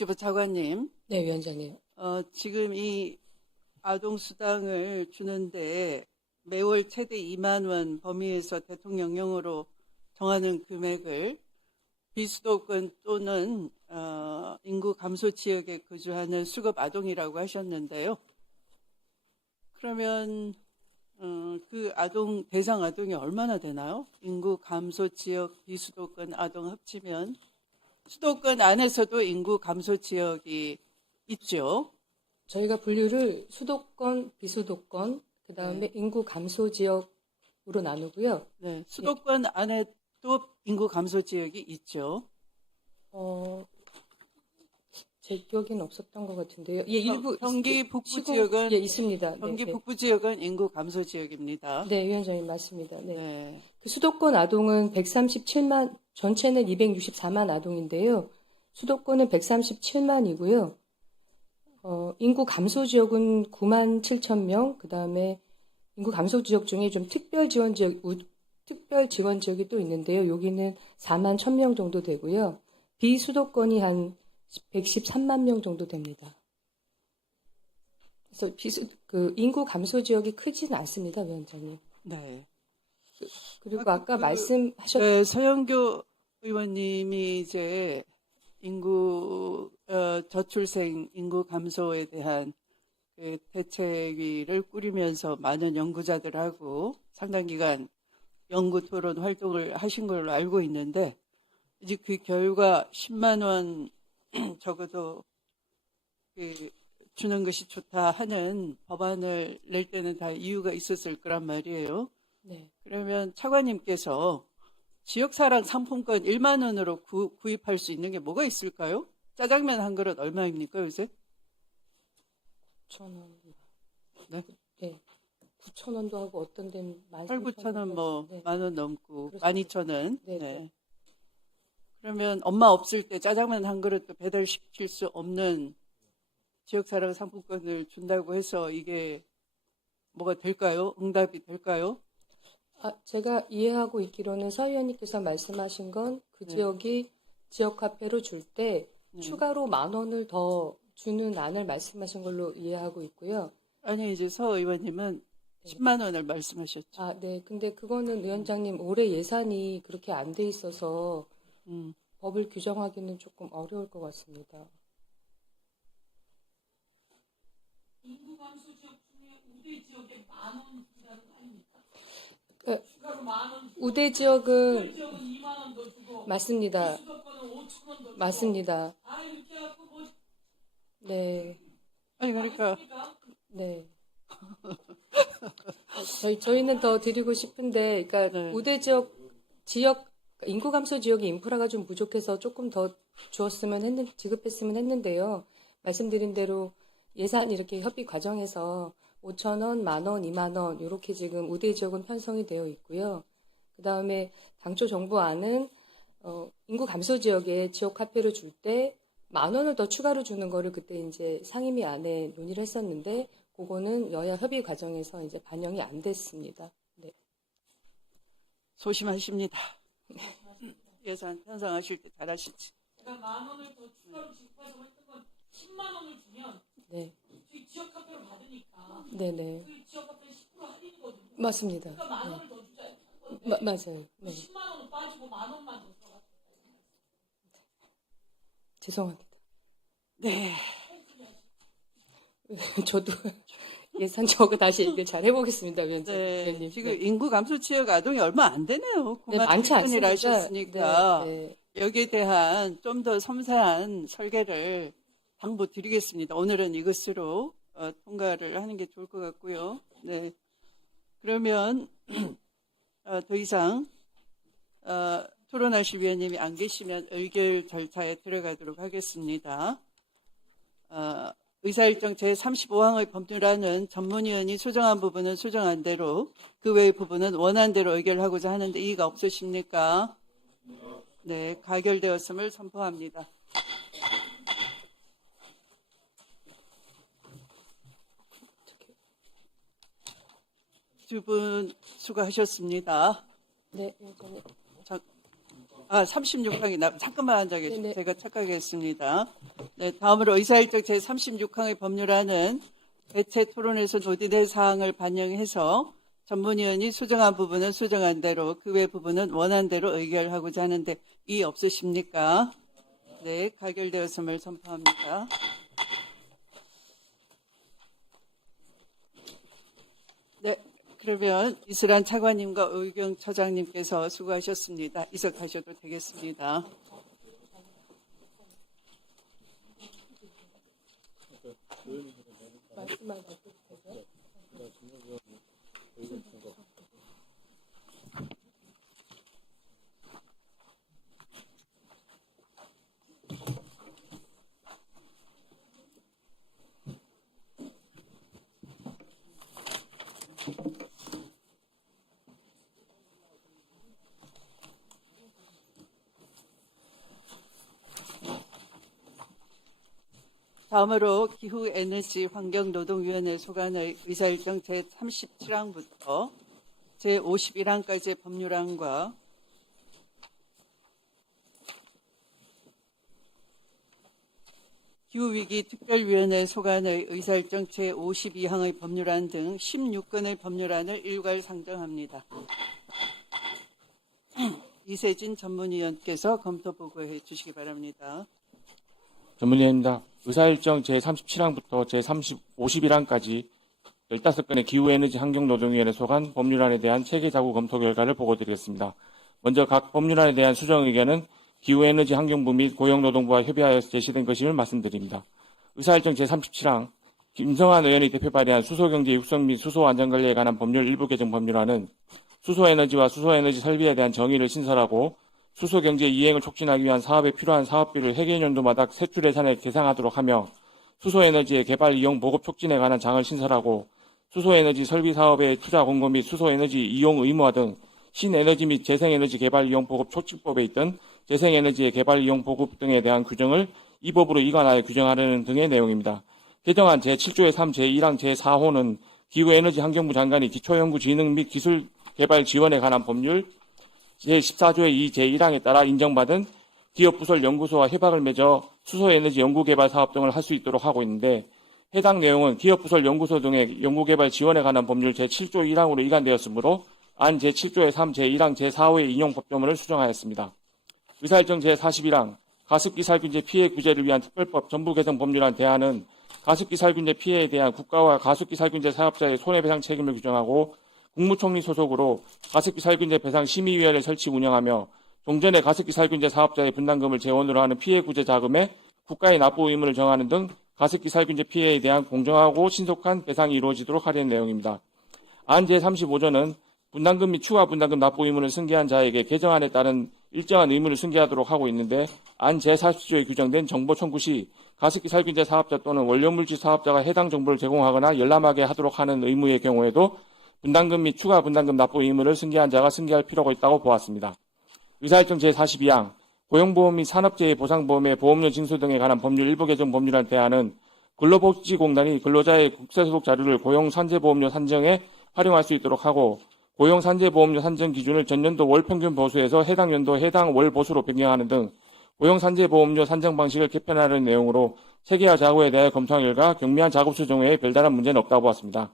복지부 차관님, 네, 위원장님. 지금 이 아동수당을 주는데 매월 최대 2만 원 범위에서 대통령령으로 정하는 금액을 비수도권 또는 인구 감소 지역에 거주하는 수급 아동이라고 하셨는데요. 그러면 그 아동 대상 아동이 얼마나 되나요? 인구 감소 지역 비수도권 아동 합치면 수도권 안에서도 인구 감소 지역이 있죠. 저희가 분류를 수도권, 비수도권, 그 다음에 인구 감소 지역으로 나누고요. 네, 수도권 안에도 인구 감소 지역이 있죠. 제 기억에는 없었던 것 같은데요. 예, 일부 경기 북부 시공- 지역은 예, 있습니다. 경기 네, 북부 지역은 인구 감소 지역입니다. 네, 위원장님 맞습니다. 네. 네, 그 수도권 아동은 137만, 전체는 264만 아동인데요. 수도권은 137만이고요. 인구 감소 지역은 9만 7천 명, 그 다음에 인구 감소 지역 중에 좀 특별 지원 지역이 또 있는데요. 여기는 4만 1천 명 정도 되고요. 비수도권이 한 113만 명 정도 됩니다. 그래서 인구 감소 지역이 크지는 않습니다, 위원장님. 네. 그리고 아까 말씀하셨 네, 서영교 의원님이 이제 인구 저출생 인구 감소에 대한 그 대책위를 꾸리면서 많은 연구자들하고 상당 기간 연구 토론 활동을 하신 걸로 알고 있는데 이제 그 결과 10만 원 적어도 그 주는 것이 좋다 하는 법안을 낼 때는 다 이유가 있었을 거란 말이에요. 네. 그러면 차관님께서 지역사랑 상품권 1만 원으로 구입할 수 있는 게 뭐가 있을까요? 짜장면 한 그릇 얼마입니까 요새? 9천 원. 네? 네. 9천 원도 하고 어떤 데는 8, 9천 원 뭐 네. 만 원 넘고 그렇습니다. 12,000원. 네, 네. 그러면 엄마 없을 때 짜장면 한 그릇도 배달시킬 수 없는 지역사랑 상품권을 준다고 해서 이게 뭐가 될까요? 응답이 될까요? 제가 이해하고 있기로는 서 의원님께서 말씀하신 건 그 지역이 지역 카페로 줄 때 추가로 1만 원을 더 주는 안을 말씀하신 걸로 이해하고 있고요. 아니 이제 서 의원님은 10만 원을 말씀하셨죠. 네. 근데 그거는 위원장님 올해 예산이 그렇게 안 돼 있어서 음. 법을 규정하기는 조금 어려울 것 같습니다. 인구 감소 지역 중에 우대 지역에 10,000원 준다는 거 아닙니까? 그 추가로 10,000원 주고 우대 지역은 특별 지역은 2만 원 더 주고 맞습니다. 수도권은 5,000원 더 주고 맞습니다. 이렇게 해갖고 뭐 네. 아니 그러니까 하겠습니까? 네. 저희는 더 드리고 싶은데, 그러니까 네. 우대 지역 인구 감소 지역의 인프라가 좀 부족해서 조금 더 지급했으면 했는데요. 말씀드린 대로 예산 이렇게 협의 과정에서 5천 원, 1만 원, 2만 원 이렇게 지금 우대 지역은 편성이 되어 있고요. 그 다음에 당초 정부안은 인구 감소 지역에 지역 카페를 줄 때 1만 원을 더 추가로 주는 거를 그때 이제 상임위 안에 논의를 했었는데 그거는 여야 협의 과정에서 이제 반영이 안 됐습니다. 네. 소심하십니다. 예산 편성하실 때 잘하시지. 그러니까 10,000원을 더 추가로 지급해서 했던 건 10만 원을 주면 네. 저희 지역 카페로 받으니까 네네. 그 지역 카페는 10% 할인이거든요. 맞습니다. 그러니까 10,000원을 더 주자 했던 건데 맞아요. 네. 10만 원은 빠지고 10,000원만 더 들어갔어요. 죄송합니다. 네. 저도 예산 적어 다시 얘기를 잘 해보겠습니다, 네. 위원장님. 지금 인구 감소 지역 아동이 얼마 안 되네요. 네, 9만 많지 7천이라 않습니다. 하셨으니까 네, 여기에 대한 좀 더 섬세한 설계를 당부드리겠습니다. 오늘은 이것으로 통과를 하는 게 좋을 것 같고요. 네. 그러면 더 이상 토론하실 위원님이 안 계시면 의결 절차에 들어가도록 하겠습니다. 의사일정 제35항의 법률안은 전문위원이 수정한 부분은 수정한 대로 그 외의 부분은 원한 대로 의결하고자 하는데 이의가 없으십니까? 네, 가결되었음을 선포합니다. 두 분 수고하셨습니다. 네, 위원장님. 36항이 잠깐만 앉아 계세요. 네네. 제가 착각했습니다. 네, 다음으로 의사일정 제36항의 법률안은 대체 토론에서 논의된 사항을 반영해서 전문위원이 수정한 부분은 수정한 대로, 그 외 부분은 원한 대로 의결하고자 하는데 이의 없으십니까? 네, 가결되었음을 선포합니다. 네, 그러면 이슬한 차관님과 오유경 처장님께서 수고하셨습니다. 이석하셔도 되겠습니다. 말씀만 받고 되세요? 다음으로 기후에너지환경노동위원회 소관의 의사일정 제37항부터 제51항까지의 법률안과 기후위기 특별위원회 소관의 의사일정 제52항의 법률안 등 16건의 법률안을 일괄 상정합니다. 이세진 전문위원께서 검토 보고해 주시기 바랍니다. 전문위원입니다. 의사일정 제37항부터 제51항까지 15건의 기후에너지 환경노동위원회 소관 법률안에 대한 체계자구 검토 결과를 보고드리겠습니다. 먼저 각 법률안에 대한 수정 의견은 기후에너지 환경부 및 고용노동부와 협의하여 제시된 것임을 말씀드립니다. 의사일정 제37항 김성환 의원이 대표 발의한 수소경제 육성 및 수소안전관리에 관한 법률 일부 개정 법률안은 수소에너지와 수소에너지 설비에 대한 정의를 신설하고 수소경제 이행을 촉진하기 위한 사업에 필요한 사업비를 회계연도마다 세출 예산에 계상하도록 하며 수소에너지의 개발 이용 보급 촉진에 관한 장을 신설하고 수소에너지 설비 사업의 투자 공고 및 수소에너지 이용 의무화 등 신에너지 및 재생에너지 개발 이용 보급 촉진법에 있던 재생에너지의 개발 이용 보급 등에 대한 규정을 이 법으로 이관하여 규정하려는 등의 내용입니다. 개정안 제7조의 3, 제1항 제4호는 기후에너지 환경부 장관이 기초연구진흥 및 기술개발 지원에 관한 법률 제14조의 2, 제1항에 따라 인정받은 기업부설 연구소와 협약을 맺어 수소에너지 연구개발 사업 등을 할 수 있도록 하고 있는데 해당 내용은 기업부설 연구소 등의 연구개발 지원에 관한 법률 제7조 1항으로 이관되었으므로 안 제7조의 3, 제1항 제4호의 인용 법조문을 수정하였습니다. 의사일정 제41항 가습기 살균제 피해 구제를 위한 특별법 전부 개정 법률안 대안은 가습기 살균제 피해에 대한 국가와 가습기 살균제 사업자의 손해배상 책임을 규정하고 국무총리 소속으로 가습기 살균제 배상 심의위원회 설치 운영하며 종전의 가습기 살균제 사업자의 분담금을 재원으로 하는 피해 구제 자금에 국가의 납부 의무를 정하는 등 가습기 살균제 피해에 대한 공정하고 신속한 배상이 이루어지도록 하려는 내용입니다. 안 제35조는 분담금 및 추가 분담금 납부 의무를 승계한 자에게 개정안에 따른 일정한 의무를 승계하도록 하고 있는데 안 제40조에 규정된 정보 청구 시 가습기 살균제 사업자 또는 원료물질 사업자가 해당 정보를 제공하거나 열람하게 하도록 하는 의무의 경우에도 분담금 및 추가 분담금 납부 의무를 승계한 자가 승계할 필요가 있다고 보았습니다. 의사일정 제42항 고용보험 및 산업재해 보상보험의 보험료 징수 등에 관한 법률 일부 개정 법률안 대안은 근로복지공단이 근로자의 국세소득 자료를 고용산재보험료 산정에 활용할 수 있도록 하고 고용산재보험료 산정 기준을 전년도 월 평균 보수에서 해당 연도 해당 월 보수로 변경하는 등 고용산재보험료 산정 방식을 개편하는 내용으로 체계화 작업에 대해 검토한 결과 경미한 작업 수정에 별다른 문제는 없다고 보았습니다.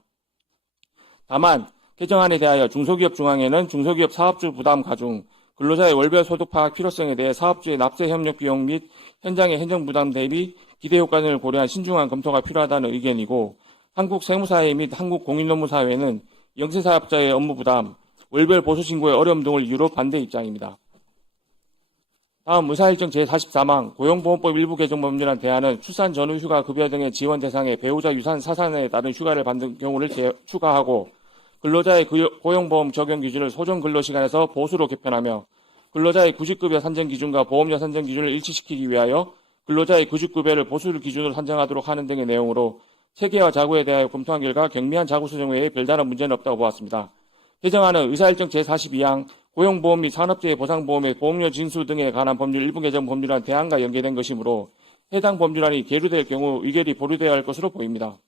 다만 개정안에 대하여 중소기업 중앙에는 중소기업 사업주 부담 가중, 근로자의 월별 소득 파악 필요성에 대해 사업주의 납세 협력 비용 및 현장의 행정 부담 대비 기대 효과 등을 고려한 신중한 검토가 필요하다는 의견이고 한국세무사회 및 한국공인노무사회는 영세사업자의 업무 부담, 월별 보수 신고의 어려움 등을 이유로 반대 입장입니다. 다음 의사일정 제44항 고용보험법 일부 개정 법률안 대안은 출산 전후 휴가 급여 등의 지원 대상에 배우자 유산 사산에 따른 휴가를 받는 경우를 추가하고 근로자의 고용보험 적용 기준을 소정 근로시간에서 보수로 개편하며 근로자의 구직급여 산정 기준과 보험료 산정 기준을 일치시키기 위하여 근로자의 구직급여를 보수 기준으로 산정하도록 하는 등의 내용으로 체계화 자구에 대하여 검토한 결과 경미한 자구 수정 외에 별다른 문제는 없다고 보았습니다. 개정안은 의사일정 제42항 고용보험 및 산업재해 보상보험의 보험료 징수 등에 관한 법률 일부 개정 법률안 대안과 연계된 것이므로 해당 법률안이 계류될 경우 의결이 보류되어야 할 것으로 보입니다.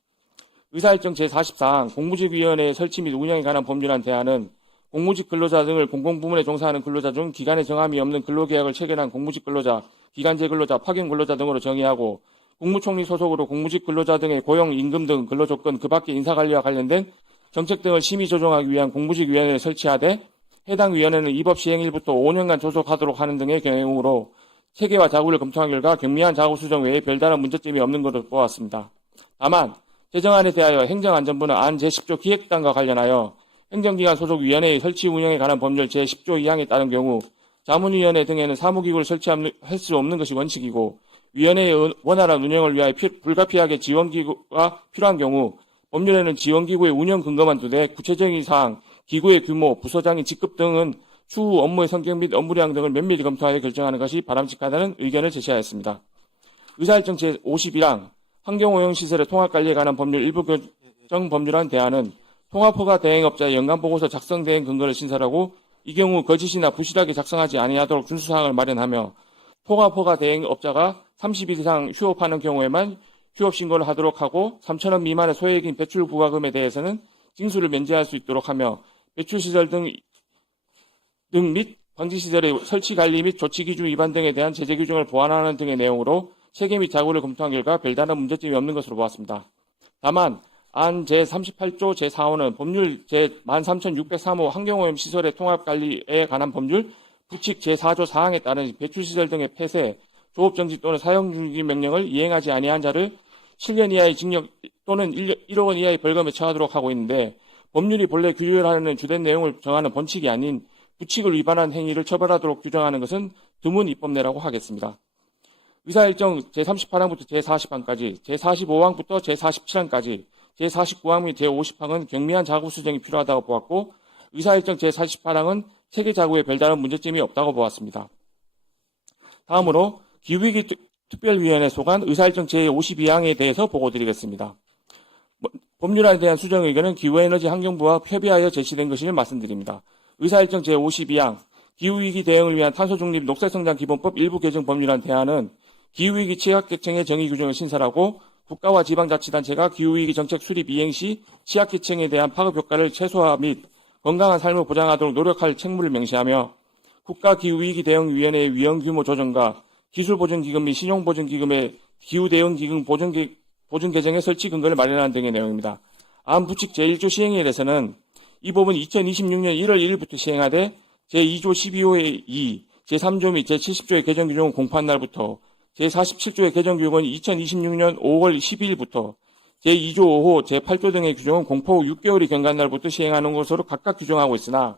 의사일정 제44항 공무집위원회의 설치 및 운영에 관한 법률안 대안은 공무직 근로자 등을 공공부문에 종사하는 근로자 중 기간에 정함이 없는 근로계약을 체결한 공무직 근로자, 기간제 근로자, 파견 근로자 등으로 정의하고 국무총리 소속으로 공무직 근로자 등의 고용, 임금 등 근로조건, 그 밖의 인사관리와 관련된 정책 등을 심의 조정하기 위한 공무직위원회를 설치하되 해당 위원회는 이 법 시행일부터 5년간 조속하도록 하는 등의 경우로 체계와 자구를 검토한 결과 경미한 자구 수정 외에 별다른 문제점이 없는 것으로 보았습니다. 다만 제정안에 대하여 행정안전부는 안 제10조 기획단과 관련하여 행정기관 소속 위원회의 설치 운영에 관한 법률 제10조 2항에 따른 경우 자문위원회 등에는 사무기구를 설치할 수 없는 것이 원칙이고 위원회의 원활한 운영을 위하여 불가피하게 지원기구가 필요한 경우 법률에는 지원기구의 운영 근거만 두되 구체적인 사항, 기구의 규모, 부서장의 직급 등은 추후 업무의 성격 및 업무량 등을 면밀히 검토하여 결정하는 것이 바람직하다는 의견을 제시하였습니다. 의사일정 제51항 환경오염시설의 통합관리에 관한 법률 일부 교정 법률안 대안은 통합허가 대행업자의 연간보고서 작성 대행 근거를 신설하고 이 경우 거짓이나 부실하게 작성하지 아니하도록 준수사항을 마련하며 통합허가 대행업자가 30일 이상 휴업하는 경우에만 휴업신고를 하도록 하고 3,000원 미만의 소액인 배출 부과금에 대해서는 징수를 면제할 수 있도록 하며 배출시설 등 및 방지시설의 설치관리 및 조치기준 위반 등에 대한 제재 규정을 보완하는 등의 내용으로 체계 및 자구를 검토한 결과 별다른 문제점이 없는 것으로 보았습니다. 다만 안 제38조 제4호는 법률 제13603호 환경오염 시설의 통합관리에 관한 법률 부칙 제4조 4항에 따른 배출시설 등의 폐쇄, 조업정지 또는 사용중지 명령을 이행하지 아니한 자를 7년 이하의 징역 또는 1억 원 이하의 벌금에 처하도록 하고 있는데 법률이 본래 규율하는 주된 내용을 정하는 본칙이 아닌 부칙을 위반한 행위를 처벌하도록 규정하는 것은 드문 입법례라고 하겠습니다. 의사일정 제38항부터 제40항까지, 제45항부터 제47항까지, 제49항 및 제50항은 경미한 자구 수정이 필요하다고 보았고 의사일정 제48항은 체계 자구에 별다른 문제점이 없다고 보았습니다. 다음으로 기후위기 특별위원회 소관 의사일정 제52항에 대해서 보고드리겠습니다. 법률안에 대한 수정 의견은 기후에너지 환경부와 협의하여 제시된 것임을 말씀드립니다. 의사일정 제52항 기후위기 대응을 위한 탄소중립 녹색성장기본법 일부 개정 법률안 대안은 기후위기 취약계층의 정의 규정을 신설하고 국가와 지방자치단체가 기후위기 정책 수립 이행 시 취약계층에 대한 파급효과를 최소화 및 건강한 삶을 보장하도록 노력할 책무를 명시하며 국가기후위기 대응위원회의 위험규모 조정과 기술보증기금 및 신용보증기금의 기후대응기금 보증 개정의 설치 근거를 마련하는 등의 내용입니다. 안 부칙 제1조 시행일에서는 이 법은 2026년 1월 1일부터 시행하되 제2조 12호의 2, 제3조 및 제70조의 개정 규정은 공포한 날부터 제47조의 개정 규정은 2026년 5월 12일부터 제2조 5호, 제8조 등의 규정은 공포 후 6개월이 경과한 날부터 시행하는 것으로 각각 규정하고 있으나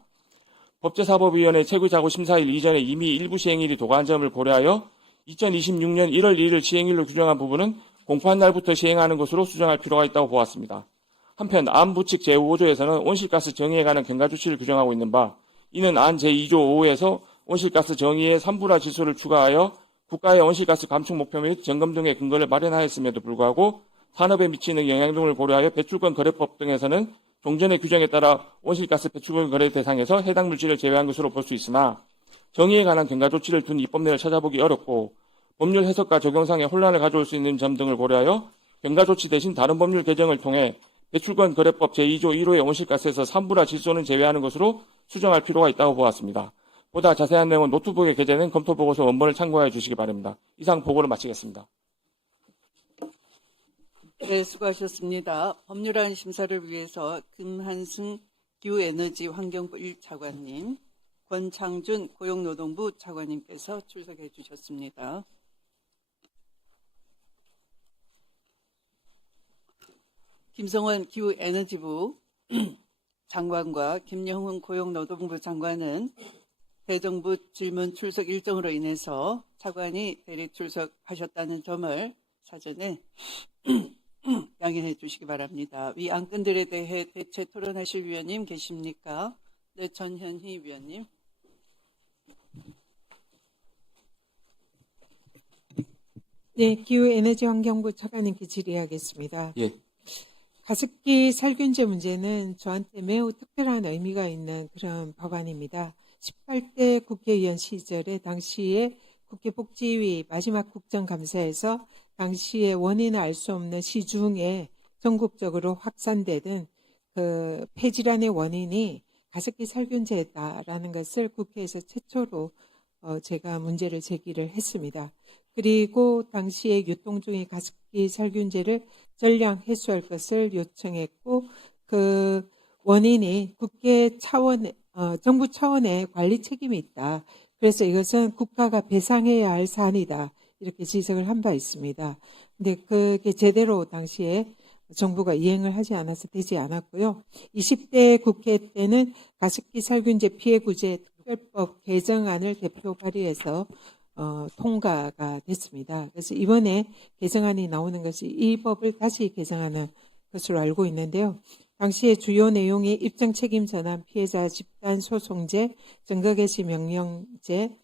법제사법위원회 최고자구 심사일 이전에 이미 일부 시행일이 도과한 점을 고려하여 2026년 1월 1일 시행일로 규정한 부분은 공포한 날부터 시행하는 것으로 수정할 필요가 있다고 보았습니다. 한편 안 부칙 제5조에서는 온실가스 정의에 관한 경과조치를 규정하고 있는 바 이는 안 제2조 5호에서 온실가스 정의의 산불화 지수를 추가하여 국가의 온실가스 감축 목표 및 점검 등의 근거를 마련하였음에도 불구하고 산업에 미치는 영향 등을 고려하여 배출권 거래법 등에서는 종전의 규정에 따라 온실가스 배출권 거래 대상에서 해당 물질을 제외한 것으로 볼 수 있으나 정의에 관한 경과조치를 둔 입법례를 찾아보기 어렵고 법률 해석과 적용상의 혼란을 가져올 수 있는 점 등을 고려하여 경과조치 대신 다른 법률 개정을 통해 배출권 거래법 제2조 1호의 온실가스에서 산불화 질소는 제외하는 것으로 수정할 필요가 있다고 보았습니다. 보다 자세한 내용은 노트북에 게재된 검토보고서 원본을 참고해 주시기 바랍니다. 이상 보고를 마치겠습니다. 네, 수고하셨습니다. 법률안 심사를 위해서 금한승 기후에너지 환경부 1차관님, 권창준 고용노동부 차관님께서 출석해 주셨습니다. 김성원 기후에너지부 장관과 김영훈 고용노동부 장관은 대정부 질문 출석 일정으로 인해서 차관이 대리 출석하셨다는 점을 사전에 양해해 주시기 바랍니다. 위 안건들에 대해 대체 토론하실 위원님 계십니까? 네, 전현희 위원님. 네, 기후에너지환경부 차관님께 질의하겠습니다. 예. 가습기 살균제 문제는 저한테 매우 특별한 의미가 있는 그런 법안입니다. 18대 국회의원 시절에 당시에 국회복지위 마지막 국정감사에서 당시에 원인을 알 수 없는 시중에 전국적으로 확산되던 그 폐질환의 원인이 가습기 살균제다라는 것을 국회에서 최초로 제가 문제를 제기를 했습니다. 그리고 당시에 유통 중인 가습기 살균제를 전량 회수할 것을 요청했고 그 원인이 국회 차원, 정부 차원의 관리 책임이 있다. 그래서 이것은 국가가 배상해야 할 사안이다. 이렇게 지적을 한 바 있습니다. 근데 그게 제대로 당시에 정부가 이행을 하지 않아서 되지 않았고요. 20대 국회 때는 가습기 살균제 피해 구제 특별법 개정안을 대표 발의해서 통과가 됐습니다. 그래서 이번에 개정안이 나오는 것이 이 법을 다시 개정하는 것으로 알고 있는데요. 당시의 주요 내용이 입증 책임 전환, 피해자 집단 소송제, 증거 개시 명령제,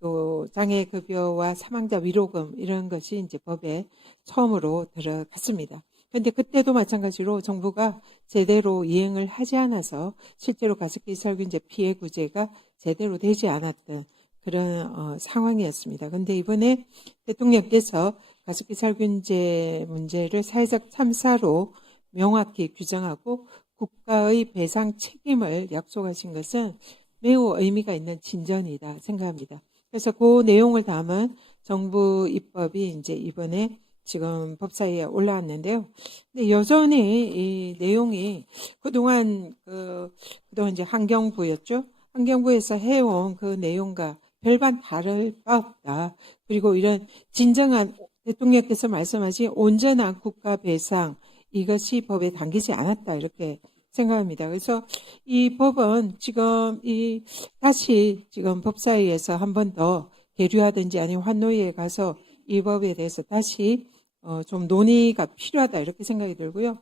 또 장애급여와 사망자 위로금 이런 것이 이제 법에 처음으로 들어갔습니다. 그런데 그때도 마찬가지로 정부가 제대로 이행을 하지 않아서 실제로 가습기 살균제 피해 구제가 제대로 되지 않았던 그런 상황이었습니다. 그런데 이번에 대통령께서 가습기 살균제 문제를 사회적 참사로 명확히 규정하고 국가의 배상 책임을 약속하신 것은 매우 의미가 있는 진전이다 생각합니다. 그래서 그 내용을 담은 정부 입법이 이제 이번에 지금 법사위에 올라왔는데요. 근데 여전히 이 내용이 그동안 이제 환경부였죠. 환경부에서 해온 그 내용과 별반 다를 바 없다. 그리고 이런 진정한 대통령께서 말씀하신 온전한 국가 배상 이것이 법에 담기지 않았다 이렇게 생각합니다. 그래서 이 법은 지금 다시 지금 법사위에서 한 번 더 계류하든지 아니면 환노위에 가서 이 법에 대해서 다시 좀 논의가 필요하다 이렇게 생각이 들고요.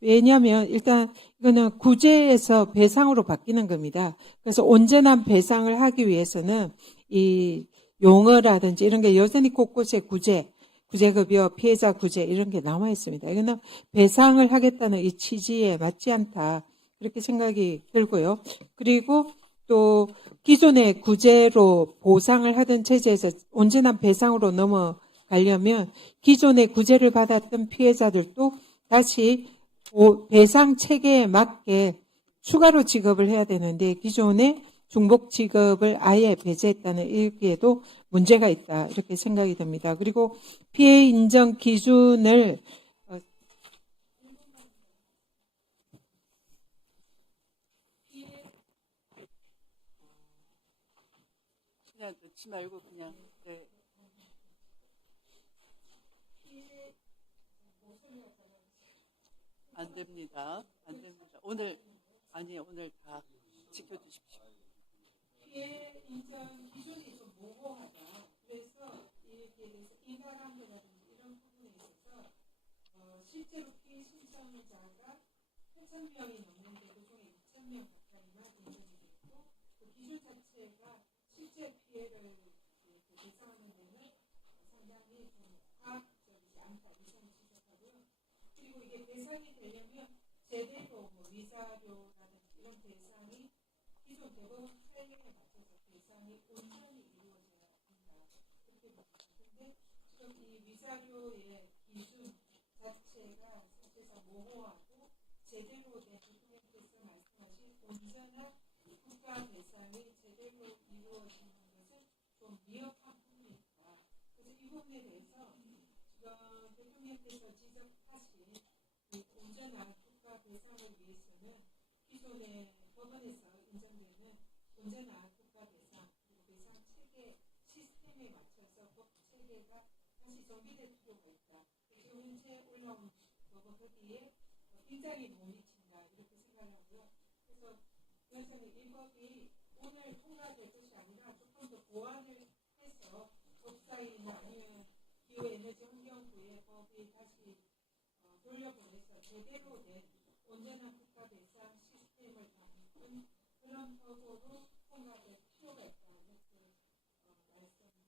왜냐하면 일단 이거는 구제에서 배상으로 바뀌는 겁니다. 그래서 온전한 배상을 하기 위해서는 이 용어라든지 이런 게 여전히 곳곳에 구제급여, 피해자 구제 이런 게 남아 있습니다. 이거는 배상을 하겠다는 이 취지에 맞지 않다 그렇게 생각이 들고요. 그리고 또 기존의 구제로 보상을 하던 체제에서 온전한 배상으로 넘어가려면 기존의 구제를 받았던 피해자들도 다시 배상 체계에 맞게 추가로 지급을 해야 되는데 기존의 중복 지급을 아예 배제했다는 일기에도 문제가 있다 이렇게 생각이 듭니다. 그리고 피해 인정 기준을 그냥 넣지 말고 그냥 네. 안 됩니다. 안 됩니다. 오늘 다 지켜주십시오. 피해 인정 기준이 좀 모호하다. 그래서 이에 대해서 인하한다든지 이런 부분에 있어서 실제로 피해 신청자가 8,000명이 넘는데 그중에 2,000명 가까이만 인정이 됐고 그 기준 자체가 실제 피해를 배상하는 데는 상당히 좀 과학적이지 않다 이상을 지적하고요. 그리고 이게 배상이 되려면 제대로 위자료라든지 이런 배상이 기존 대법원 판례에 맞춰서 배상이 온전히 이루어져야 한다. 그렇게 봅니다. 근데 지금 이 위자료의 기준 자체가 사실상 모호하고 제대로 된 대통령께서 말씀하신 온전한 국가 배상이 제대로 이루어지는 것은 좀 미흡한 부분이 있다. 그래서 이 부분에 대해서 지금 대통령께서 지적하신 이 온전한 국가 배상을 위해서는 기존의 법원에서 인정되는 온전한 국가 배상 그리고 배상 체계 시스템에 맞춰서 법 체계가 다시 정비될 필요가 있다. 지금 현재 올라온 법은 거기에 굉장히 못 미친다 이렇게 생각하고요. 그래서 여전히 이 법이 오늘 통과될 것이 아니라 조금 더 보완을 해서 법사위나 아니면 기후에너지 환경부의 법이 다시 돌려보내서 제대로 된 온전한 국가 배상 시스템을 담은 그런 법으로 통과될 필요가 있다 이렇게 말씀드립니다.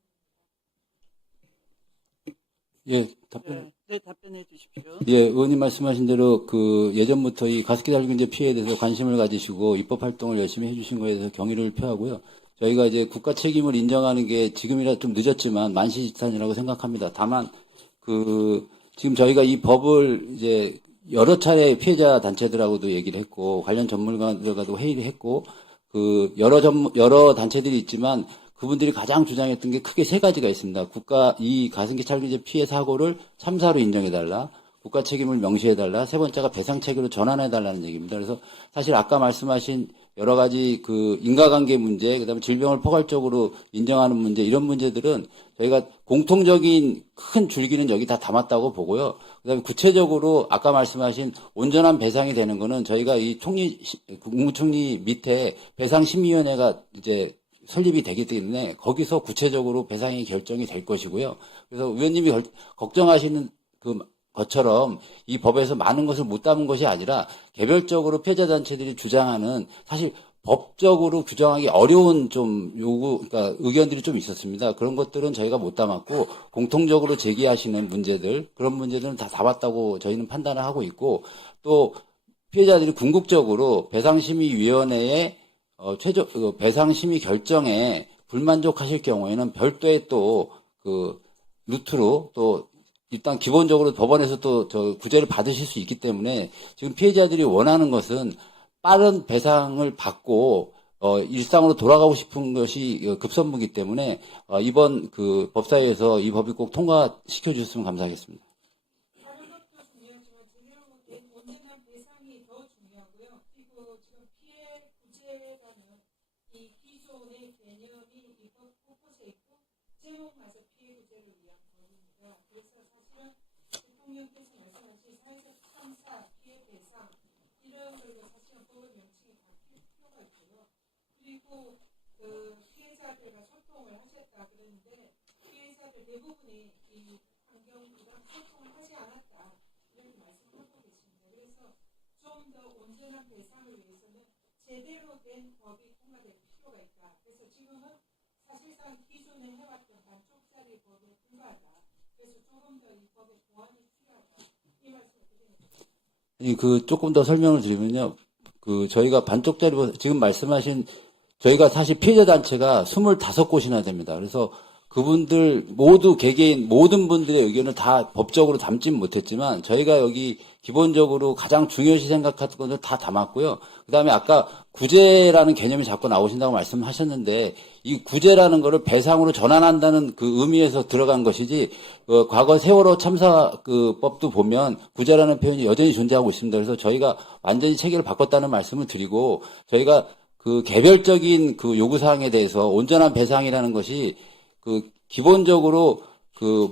예, 답변. 네, 답변해 주십시오. 예, 의원님 말씀하신 대로 예전부터 이 가습기 살균제 피해에 대해서 관심을 가지시고 입법 활동을 열심히 해주신 거에 대해서 경의를 표하고요. 저희가 이제 국가 책임을 인정하는 게 지금이라 좀 늦었지만 만시지탄이라고 생각합니다. 다만 지금 저희가 이 법을 이제 여러 차례 피해자 단체들하고도 얘기를 했고 관련 전문가들과도 회의를 했고 그 여러 단체들이 있지만 그분들이 가장 주장했던 게 크게 세 가지가 있습니다. 이 가습기 살균제 피해 사고를 참사로 인정해달라. 국가 책임을 명시해달라. 세 번째가 배상 체계로 전환해달라는 얘기입니다. 그래서 사실 아까 말씀하신 여러 가지 그 인과관계 문제, 그다음에 질병을 포괄적으로 인정하는 문제, 이런 문제들은 저희가 공통적인 큰 줄기는 여기 다 담았다고 보고요. 그다음에 구체적으로 아까 말씀하신 온전한 배상이 되는 거는 저희가 이 국무총리 밑에 배상심의위원회가 이제 설립이 되기 때문에 거기서 구체적으로 배상이 결정이 될 것이고요. 그래서 의원님이 걱정하시는 것처럼 이 법에서 많은 것을 못 담은 것이 아니라 개별적으로 피해자 단체들이 주장하는 사실 법적으로 규정하기 어려운 그러니까 의견들이 좀 있었습니다. 그런 것들은 저희가 못 담았고 공통적으로 제기하시는 문제들, 그런 문제들은 다 담았다고 저희는 판단을 하고 있고 또 피해자들이 궁극적으로 배상심의위원회의 배상심의 결정에 불만족하실 경우에는 별도의 또 그 루트로 또 일단 기본적으로 법원에서 또 구제를 받으실 수 있기 때문에 지금 피해자들이 원하는 것은 빠른 배상을 받고 일상으로 돌아가고 싶은 것이 급선무이기 때문에 이번 그 법사위에서 이 법이 꼭 통과시켜 주셨으면 감사하겠습니다. 다른 것도 중요하지만 제대로 된 온전한 배상이 더 중요하고요. 그리고 지금 피해 구제라는 이 기존의 개념이 이법 곳곳에 있고 제목마저 피해 구제를 위한 법입니다. 그래서 사실은 대통령께서 말씀하신 사회적 참사, 피해 배상 이런 걸로 사실은 법의 명칭이 바뀔 필요가 있고요. 그리고 그 피해자들과 소통을 하셨다 그러는데 피해자들 대부분이 이 환경부랑 소통을 하지 않았다 이렇게 말씀하고 계십니다. 그래서 좀 더 온전한 배상을 위해서는 제대로 된 법이 통과될 필요가 있다. 그래서 지금은 사실상 기존에 해왔던 반쪽짜리 법에 불과하다. 그래서 조금 더 이 법의 보완이 필요하다. 이 말씀을 드립니다. 조금 더 설명을 드리면요. 저희가 반쪽짜리 지금 말씀하신 저희가 사실 피해자 단체가 25곳이나 됩니다. 그래서 그분들 모두 개개인 모든 분들의 의견을 다 법적으로 담진 못했지만 저희가 여기 기본적으로 가장 중요시 생각했던 것을 다 담았고요. 그다음에 아까 구제라는 개념이 자꾸 나오신다고 말씀하셨는데 이 구제라는 거를 배상으로 전환한다는 그 의미에서 들어간 것이지 과거 세월호 참사 그 법도 보면 구제라는 표현이 여전히 존재하고 있습니다. 그래서 저희가 완전히 체계를 바꿨다는 말씀을 드리고 저희가 그 개별적인 그 요구사항에 대해서 온전한 배상이라는 것이 기본적으로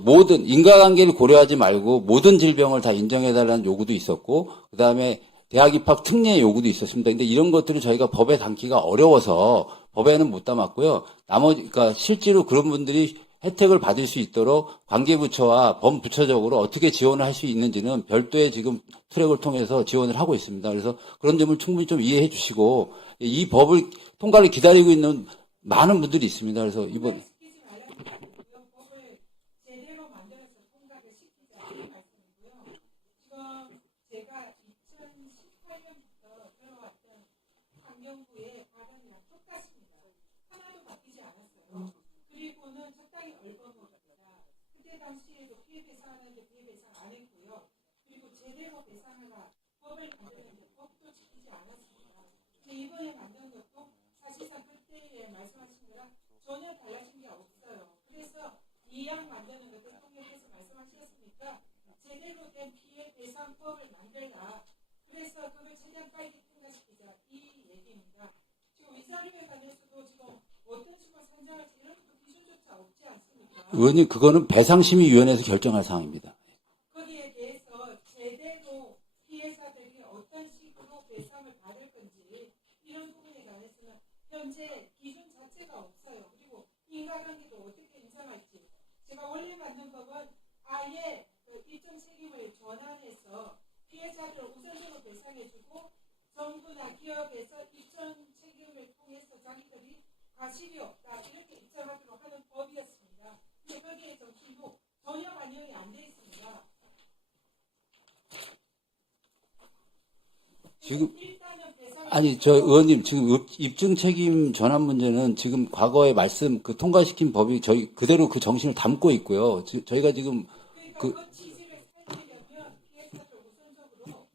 모든 인과관계를 고려하지 말고 모든 질병을 다 인정해달라는 요구도 있었고, 그 다음에 대학 입학 특례 요구도 있었습니다. 근데 이런 것들을 저희가 법에 담기가 어려워서 법에는 못 담았고요. 그러니까 실제로 그런 분들이 혜택을 받을 수 있도록 관계부처와 범부처적으로 어떻게 지원을 할 수 있는지는 별도의 지금 트랙을 통해서 지원을 하고 있습니다. 그래서 그런 점을 충분히 좀 이해해 주시고, 이 법을 통과를 기다리고 있는 많은 분들이 있습니다. 그래서 이번 법을 제대로 만들어서 통과를 시키자 이 말씀이고요. 지금 제가 2018년부터 들어왔던 환경부의 발언이랑 똑같습니다. 하나도 바뀌지 않았어요. 그리고는 적당히 얼버무렸다. 그때 당시에도 피해 배상하는데 피해 배상 안 했고요. 그리고 제대로 배상하라 법을 만드는데 법도 지키지 않았습니다. 근데 이번에 만든 것도 사실상 그때에 말씀하신 거랑 전혀 달라진 게 없어요. 그래서 이양 만드는 거 대통령께서 말씀하셨으니까 제대로 된 피해 배상법을 만들라. 그래서 그걸 최대한 빨리 통과시키자 이 얘기입니다. 지금 위자료회관에서도 지금 어떤 식으로 선정할지 이런 것도 기준조차 없지 않습니까? 의원님 그거는 배상심의위원회에서 결정할 사항입니다. 거기에 대해서 제대로 피해자들이 어떤 식으로 배상을 받을 건지 이런 부분에 관해서는 현재 기준 자체가 없어요. 그리고 인과관계도 어떻게 인정할지 제가 원래 만든 법은 아예 일정 책임을 전환해서 피해자들 우선적으로 배상해주고 정부나 기업에서 일정 책임을 통해서 자기들이 과실이 없다 이렇게 입증하도록 하는 법이었습니다. 근데 거기에 정신도 전혀 반영이 안 돼 있습니다. 지금 일단은 배상 아니 의원님 지금 입증 책임 전환 문제는 지금 과거에 말씀 통과시킨 법이 저희 그대로 그 정신을 담고 있고요. 저희가 지금 그러니까 그 취지를 살리려면 피해자들 우선적으로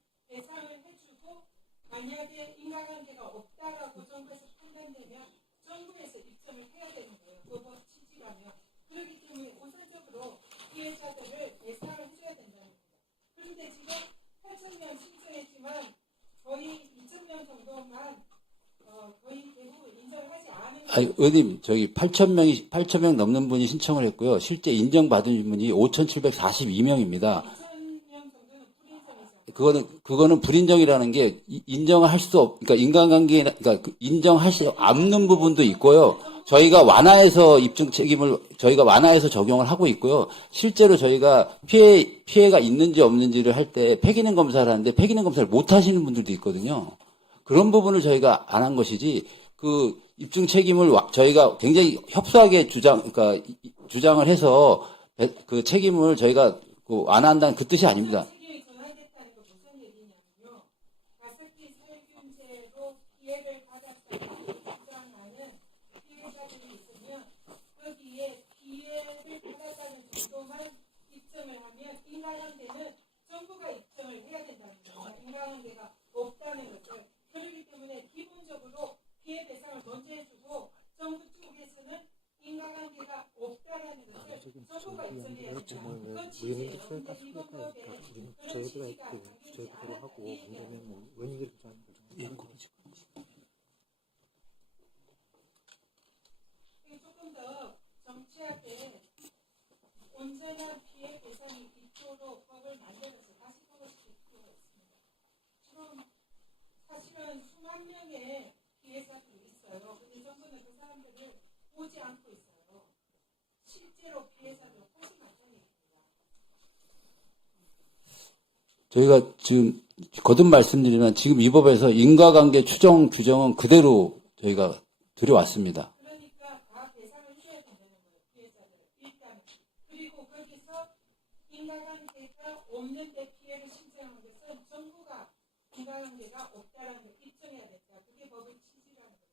아니, 의원님, 저기 8천 명 넘는 분이 신청을 했고요. 실제 인정받은 분이 5,742명입니다. 2,000명 정도는 불인정이죠. 그거는 불인정이라는 게 인정을 할 수 그러니까 인간관계, 그러니까 인정할 수 없는 부분도 있고요. 저희가 완화해서 입증 책임을 저희가 완화해서 적용을 하고 있고요. 실제로 저희가 피해가 있는지 없는지를 할 때 폐기능 검사를 하는데 폐기능 검사를 못 하시는 분들도 있거든요. 그런 부분을 저희가 안 한 것이지 그 입증 책임을 저희가 굉장히 협소하게 주장을 해서 그 책임을 저희가 그 완화한다는 그 뜻이 아닙니다. 책임이 전환됐다는 건 무슨 얘기냐면요. 가습기 살균제로 피해를 받았다고 주장하는 피해자들이 있으면 거기에 피해를 받았다는 정도만 입증을 하면 인과관계는 정부가 입증을 해야 된다는 겁니다. 인과관계가 없다는 것을. 그렇기 때문에 기본적으로 피해 배상을 먼저 해주고 정부 쪽에서는 인과관계가 없다라는 것을 정부가 입증해야 된다. 그건 취지예요. 근데 이번 법에 그런 취지가 담겨있지 않은 이 조금 더 정치하게 온전한 피해 배상이 있도록 법을 만들어서 다시 통과시킬 필요가 있습니다. 지금 사실은 수만 명의 피해자들이 있어요. 근데 정부는 그 사람들을 보지 않고 있어요. 실제로 피해자들 훨씬 많다는 얘기입니다. 저희가 지금 거듭 말씀드리면 지금 이 법에서 인과관계 추정 규정은 그대로 저희가 들여왔습니다. 그러니까 다 배상을 해줘야 된다는 거예요. 피해자들 일단. 그리고 거기서 인과관계가 없는데 피해를 신청한 것은 정부가 인과관계가 없다라는 걸 입증해야 된다. 그게 법의 취지라는 겁니다.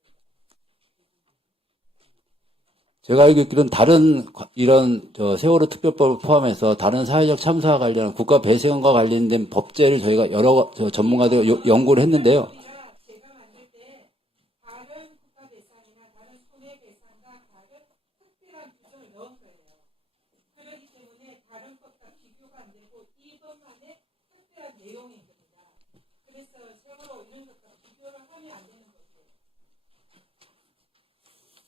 제가 알고 있기로는 다른 이런 세월호 특별법을 포함해서 다른 사회적 참사와 관련한 국가 배상과 관련된 법제를 저희가 여러 전문가들 연구를 했는데요. 우리가 제가 만들 때 다른 국가 배상이나 다른 손해배상과 다른 특별한 규정을 넣은 거예요. 그렇기 때문에 다른 것과 비교가 안 되고 이 법만의 특별한 내용인 겁니다. 그래서 세월호 이런 것과 비교를 하면 안 되는 거죠.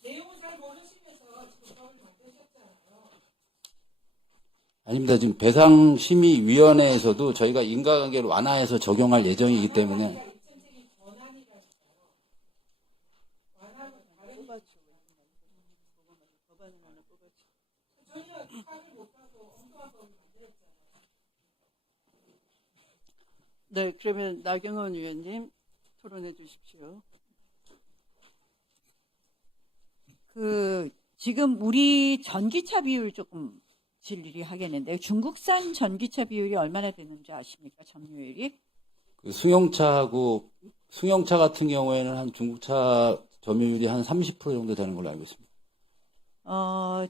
내용을 잘 모르시면서 지금 법을 만드셨잖아요. 아닙니다. 지금 배상심의위원회에서도 저희가 인과관계를 완화해서 적용할 예정이기 때문에 입증적인 전환이라니까요. 완화는 다른 법안을 하나 뽑았죠. 전혀 파악을 못하고 엉뚱한 법을 만들었잖아요. 네, 그러면 나경원 의원님 토론해 주십시오. 지금 우리 전기차 비율 조금 질의하겠는데 중국산 전기차 비율이 얼마나 되는지 아십니까? 점유율이? 그 승용차 같은 경우에는 한 중국차 점유율이 한 30% 정도 되는 걸로 알고 있습니다.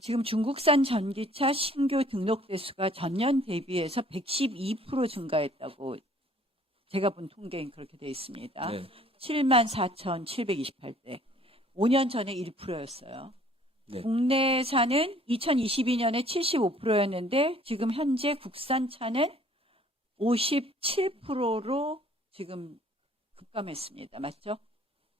지금 중국산 전기차 신규 등록 대수가 전년 대비해서 112% 증가했다고 제가 본 통계는 그렇게 되어 있습니다. 네. 74,728대. 5년 전에 1%였어요. 네. 국내산은 2022년에 75%였는데 지금 현재 국산차는 57%로 지금 급감했습니다. 맞죠?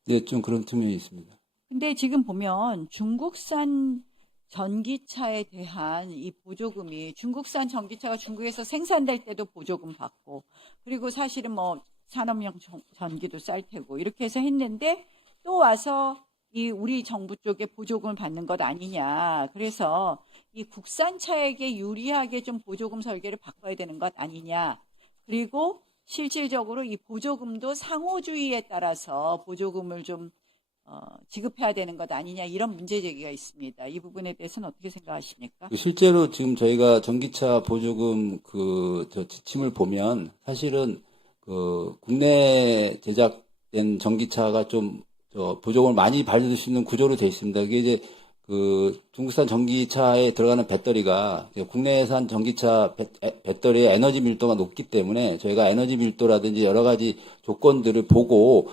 네, 좀 그런 측면이 있습니다. 근데 지금 보면 중국산 전기차에 대한 이 보조금이 중국산 전기차가 중국에서 생산될 때도 보조금 받고 그리고 사실은 뭐 산업용 전기도 쌀 테고 이렇게 해서 했는데 또 와서 이 우리 정부 쪽에 보조금을 받는 것 아니냐. 그래서 이 국산차에게 유리하게 좀 보조금 설계를 바꿔야 되는 것 아니냐. 그리고 실질적으로 이 보조금도 상호주의에 따라서 보조금을 좀 지급해야 되는 것 아니냐 이런 문제 제기가 있습니다. 이 부분에 대해서는 어떻게 생각하십니까? 실제로 지금 저희가 전기차 보조금 지침을 보면 사실은 국내 제작된 전기차가 좀 보조금을 많이 받을 수 있는 구조로 되어 있습니다. 이게 이제 중국산 전기차에 들어가는 배터리가 국내산 전기차 배터리의 에너지 밀도가 높기 때문에 저희가 에너지 밀도라든지 여러 가지 조건들을 보고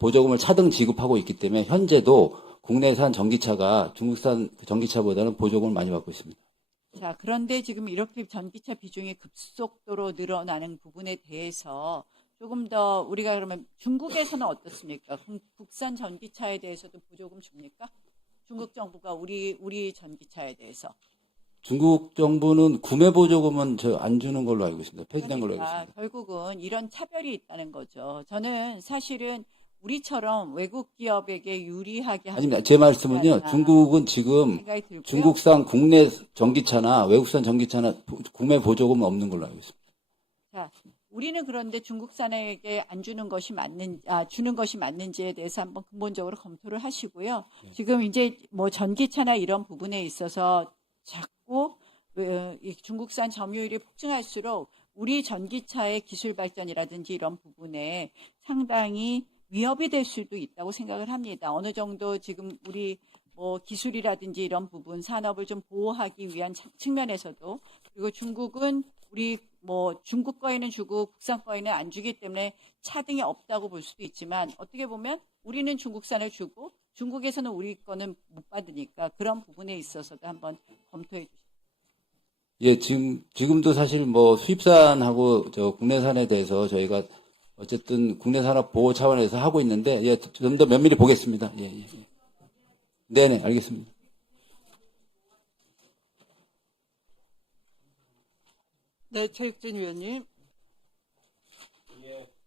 보조금을 차등 지급하고 있기 때문에 현재도 국내산 전기차가 중국산 전기차보다는 보조금을 많이 받고 있습니다. 자, 그런데 지금 이렇게 전기차 비중이 급속도로 늘어나는 부분에 대해서 조금 더 우리가 그러면 중국에서는 어떻습니까? 국산 전기차에 대해서도 보조금 줍니까? 중국 정부가 우리 전기차에 대해서. 중국 정부는 구매 보조금은 저 안 주는 걸로 알고 있습니다. 폐지된 걸로 알고 그러니까 있습니다. 결국은 이런 차별이 있다는 거죠. 저는 사실은 우리처럼 외국 기업에게 유리하게 아닙니다. 제 말씀은요. 않나 중국은 지금 생각이 들고요. 중국산 국내 전기차나 외국산 전기차나 구매 보조금은 없는 걸로 알고 있습니다. 자, 우리는 그런데 중국산에게 안 주는 것이 주는 것이 맞는지에 대해서 한번 근본적으로 검토를 하시고요. 지금 이제 뭐 전기차나 이런 부분에 있어서 자꾸 이 중국산 점유율이 폭증할수록 우리 전기차의 기술 발전이라든지 이런 부분에 상당히 위협이 될 수도 있다고 생각을 합니다. 어느 정도 지금 우리 뭐 기술이라든지 이런 부분 산업을 좀 보호하기 위한 측면에서도, 그리고 중국은 우리 뭐 중국 거에는 주고 국산 거에는 안 주기 때문에 차등이 없다고 볼 수도 있지만, 어떻게 보면 우리는 중국산을 주고 중국에서는 우리 거는 못 받으니까 그런 부분에 있어서도 한번 검토해 주시죠. 예, 지금도 사실 뭐 수입산하고 저 국내산에 대해서 저희가 어쨌든 국내 산업 보호 차원에서 하고 있는데, 예, 좀 더 면밀히 보겠습니다. 예, 예. 네네, 알겠습니다. 네, 최익진 위원님.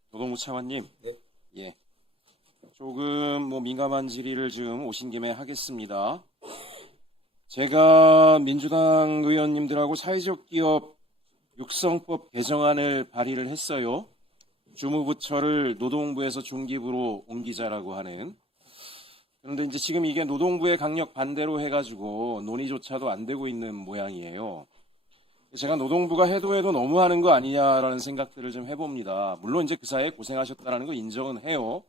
노동부 차관님. 예. 조금 뭐 민감한 질의를 지금 오신 김에 하겠습니다. 제가 민주당 의원님들하고 사회적 기업 육성법 개정안을 발의를 했어요. 주무부처를 노동부에서 중기부로 옮기자라고 하는. 그런데 이제 지금 이게 노동부의 강력 반대로 해가지고 논의조차도 안 되고 있는 모양이에요. 제가 노동부가 해도 너무하는 거 아니냐라는 생각들을 좀 해봅니다. 물론 이제 그 사이에 고생하셨다는 거 인정은 해요.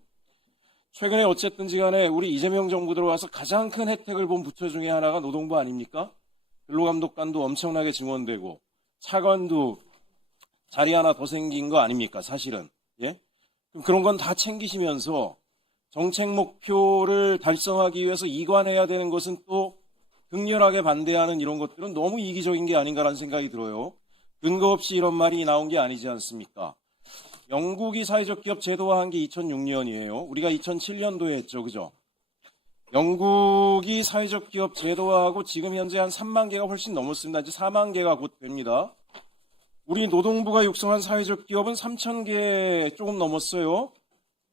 최근에 어쨌든지 간에 우리 이재명 정부 들어와서 가장 큰 혜택을 본 부처 중에 하나가 노동부 아닙니까? 근로감독관도 엄청나게 증원되고 차관도 자리 하나 더 생긴 거 아닙니까? 사실은. 예? 그럼 그런 건 다 챙기시면서 정책 목표를 달성하기 위해서 이관해야 되는 것은 또 극렬하게 반대하는 이런 것들은 너무 이기적인 게 아닌가라는 생각이 들어요. 근거 없이 이런 말이 나온 게 아니지 않습니까? 영국이 사회적 기업 제도화한 게 2006년이에요. 우리가 2007년도에 했죠. 그죠? 영국이 사회적 기업 제도화하고 지금 현재 한 3만 개가 훨씬 넘었습니다. 이제 4만 개가 곧 됩니다. 우리 노동부가 육성한 사회적 기업은 3천 개 조금 넘었어요.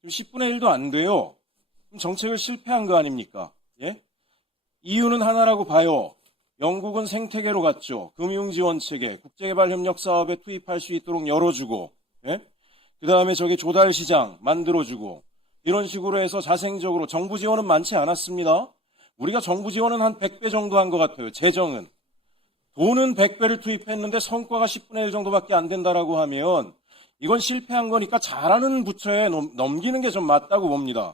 10분의 1도 안 돼요. 그럼 정책을 실패한 거 아닙니까? 예? 이유는 하나라고 봐요. 영국은 생태계로 갔죠. 금융지원체계, 국제개발협력 사업에 투입할 수 있도록 열어주고, 예? 그 다음에 저기 조달시장 만들어주고, 이런 식으로 해서 자생적으로 정부 지원은 많지 않았습니다. 우리가 정부 지원은 한 100배 정도 한 것 같아요. 재정은. 돈은 100배를 투입했는데 성과가 10분의 1 정도밖에 안 된다라고 하면 이건 실패한 거니까 잘하는 부처에 넘기는 게 좀 맞다고 봅니다.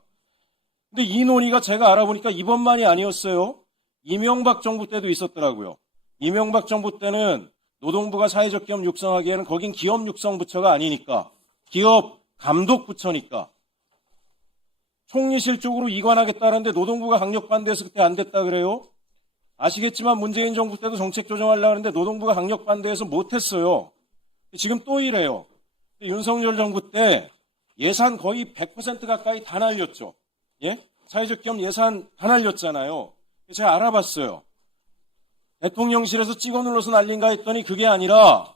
근데 이 논의가 제가 알아보니까 이번만이 아니었어요. 이명박 정부 때도 있었더라고요. 이명박 정부 때는 노동부가 사회적 기업 육성하기에는 거긴 기업 육성 부처가 아니니까, 기업 감독 부처니까 총리실 쪽으로 이관하겠다는데 노동부가 강력 반대해서 그때 안 됐다 그래요. 아시겠지만 문재인 정부 때도 정책 조정하려고 하는데 노동부가 강력 반대해서 못했어요. 지금 또 이래요. 윤석열 정부 때 예산 거의 100% 가까이 다 날렸죠. 예? 사회적 기업 예산 다 날렸잖아요. 제가 알아봤어요. 대통령실에서 찍어 눌러서 날린가 했더니 그게 아니라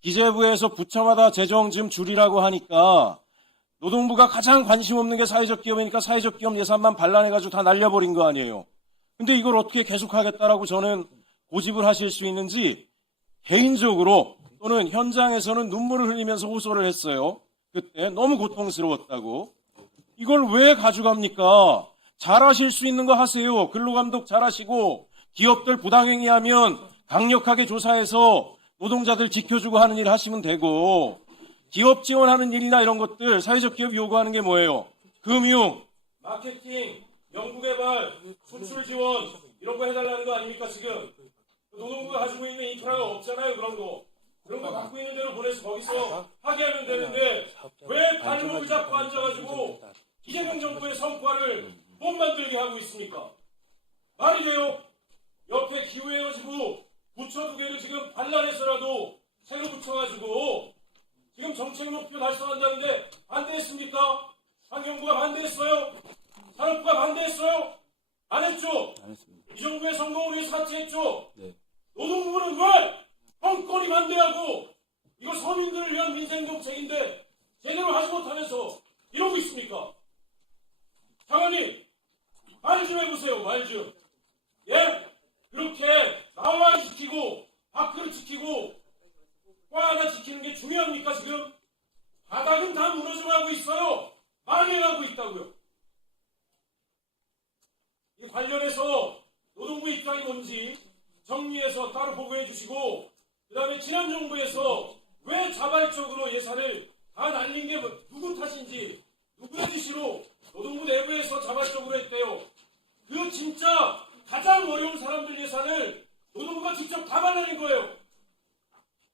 기재부에서 부처마다 재정 지금 줄이라고 하니까 노동부가 가장 관심 없는 게 사회적 기업이니까 사회적 기업 예산만 반란해가지고 다 날려버린 거 아니에요. 근데 이걸 어떻게 계속하겠다라고 저는 고집을 하실 수 있는지 개인적으로 또는 현장에서는 눈물을 흘리면서 호소를 했어요. 그때 너무 고통스러웠다고. 이걸 왜 가져갑니까? 잘하실 수 있는 거 하세요. 근로감독 잘하시고 기업들 부당행위하면 강력하게 조사해서 노동자들 지켜주고 하는 일 하시면 되고, 기업 지원하는 일이나 이런 것들 사회적 기업이 요구하는 게 뭐예요? 금융, 마케팅, 연구개발, 수출 지원 이런 거 해달라는 거 아닙니까 지금? 노동부가 가지고 있는 인프라가 없잖아요. 그런 거 갖고 있는 대로 보내서 거기서 하게 하면 되는데 왜 발목을 잡고 앉아가지고 이재명 정부의 성과를 못 만들게 하고 있습니까? 말이 돼요? 옆에 기후에너지부 부처 두 개를 지금 반란해서라도 새로 붙여가지고 지금 정책 목표 달성한다는데 반대했습니까? 환경부가 반대했어요? 산업부가 반대했어요? 안 했죠? 안 했습니다. 이 정부의 성공을 위해 사퇴했죠? 네. 노동부는 왜 펑건히 반대하고 이거 서민들을 위한 민생정책인데 제대로 하지 못하면서 이러고 있습니까? 장관님, 말 좀 해보세요, 말 좀. 예? 그렇게 나와 지키고 밖을 지키고 과 하나 지키는 게 중요합니까 지금? 바닥은 다 무너져가고 있어요. 망해가고 있다고요. 이 관련해서 노동부 입장이 뭔지 정리해서 따로 보고해 주시고, 그 다음에 지난 정부에서 왜 자발적으로 예산을 다 날린 게 누구 탓인지, 누구의 지시로 노동부 내부에서 자발적으로 했대요. 그 진짜 가장 어려운 사람들 예산을 노동부가 직접 다 발라낸 거예요.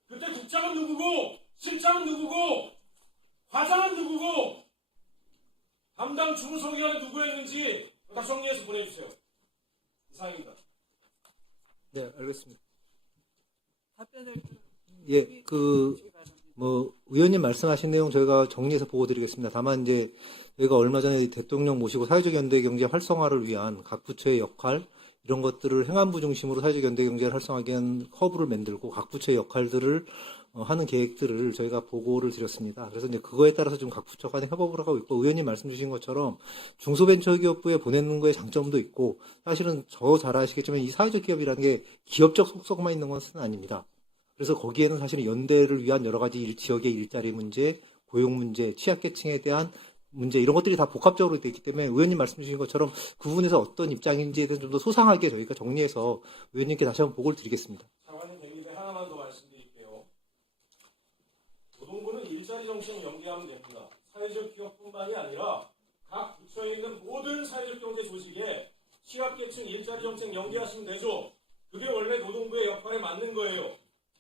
그때 국장은 누구고, 실장은 누구고, 과장은 누구고, 담당 주무성위원회 누구였는지 다 정리해서 보내주세요. 이상입니다. 네, 알겠습니다. 답변을 좀 예, 해주시기 바랍니다. 의원님 말씀하신 내용 저희가 정리해서 보고 드리겠습니다. 다만 이제 저희가 얼마 전에 대통령 모시고 사회적 연대 경제 활성화를 위한 각 부처의 역할, 이런 것들을 행안부 중심으로 사회적 연대 경제를 활성화하기 위한 허브를 만들고 각 부처의 역할들을 하는 계획들을 저희가 보고를 드렸습니다. 그래서 이제 그거에 따라서 좀 각 부처 간에 협업을 하고 있고, 의원님 말씀 주신 것처럼 중소벤처기업부에 보내는 거에 장점도 있고, 사실은 잘 아시겠지만 이 사회적 기업이라는 게 기업적 속성만 있는 것은 아닙니다. 그래서 거기에는 사실은 연대를 위한 여러 가지 지역의 일자리 문제, 고용 문제, 취약계층에 대한 문제, 이런 것들이 다 복합적으로 되어 있기 때문에 의원님 말씀 주신 것처럼 그 부분에서 어떤 입장인지에 대해서 좀 더 소상하게 저희가 정리해서 의원님께 다시 한번 보고를 드리겠습니다. 장관님 대립에 하나만 더 말씀드릴게요. 노동부는 일자리 정책 연계하면 됩니다. 사회적 기업뿐만이 아니라 각 부처에 있는 모든 사회적 경제 조직에 취약계층 일자리 정책 연계하시면 되죠. 그게 원래 노동부의 역할에 맞는 거예요.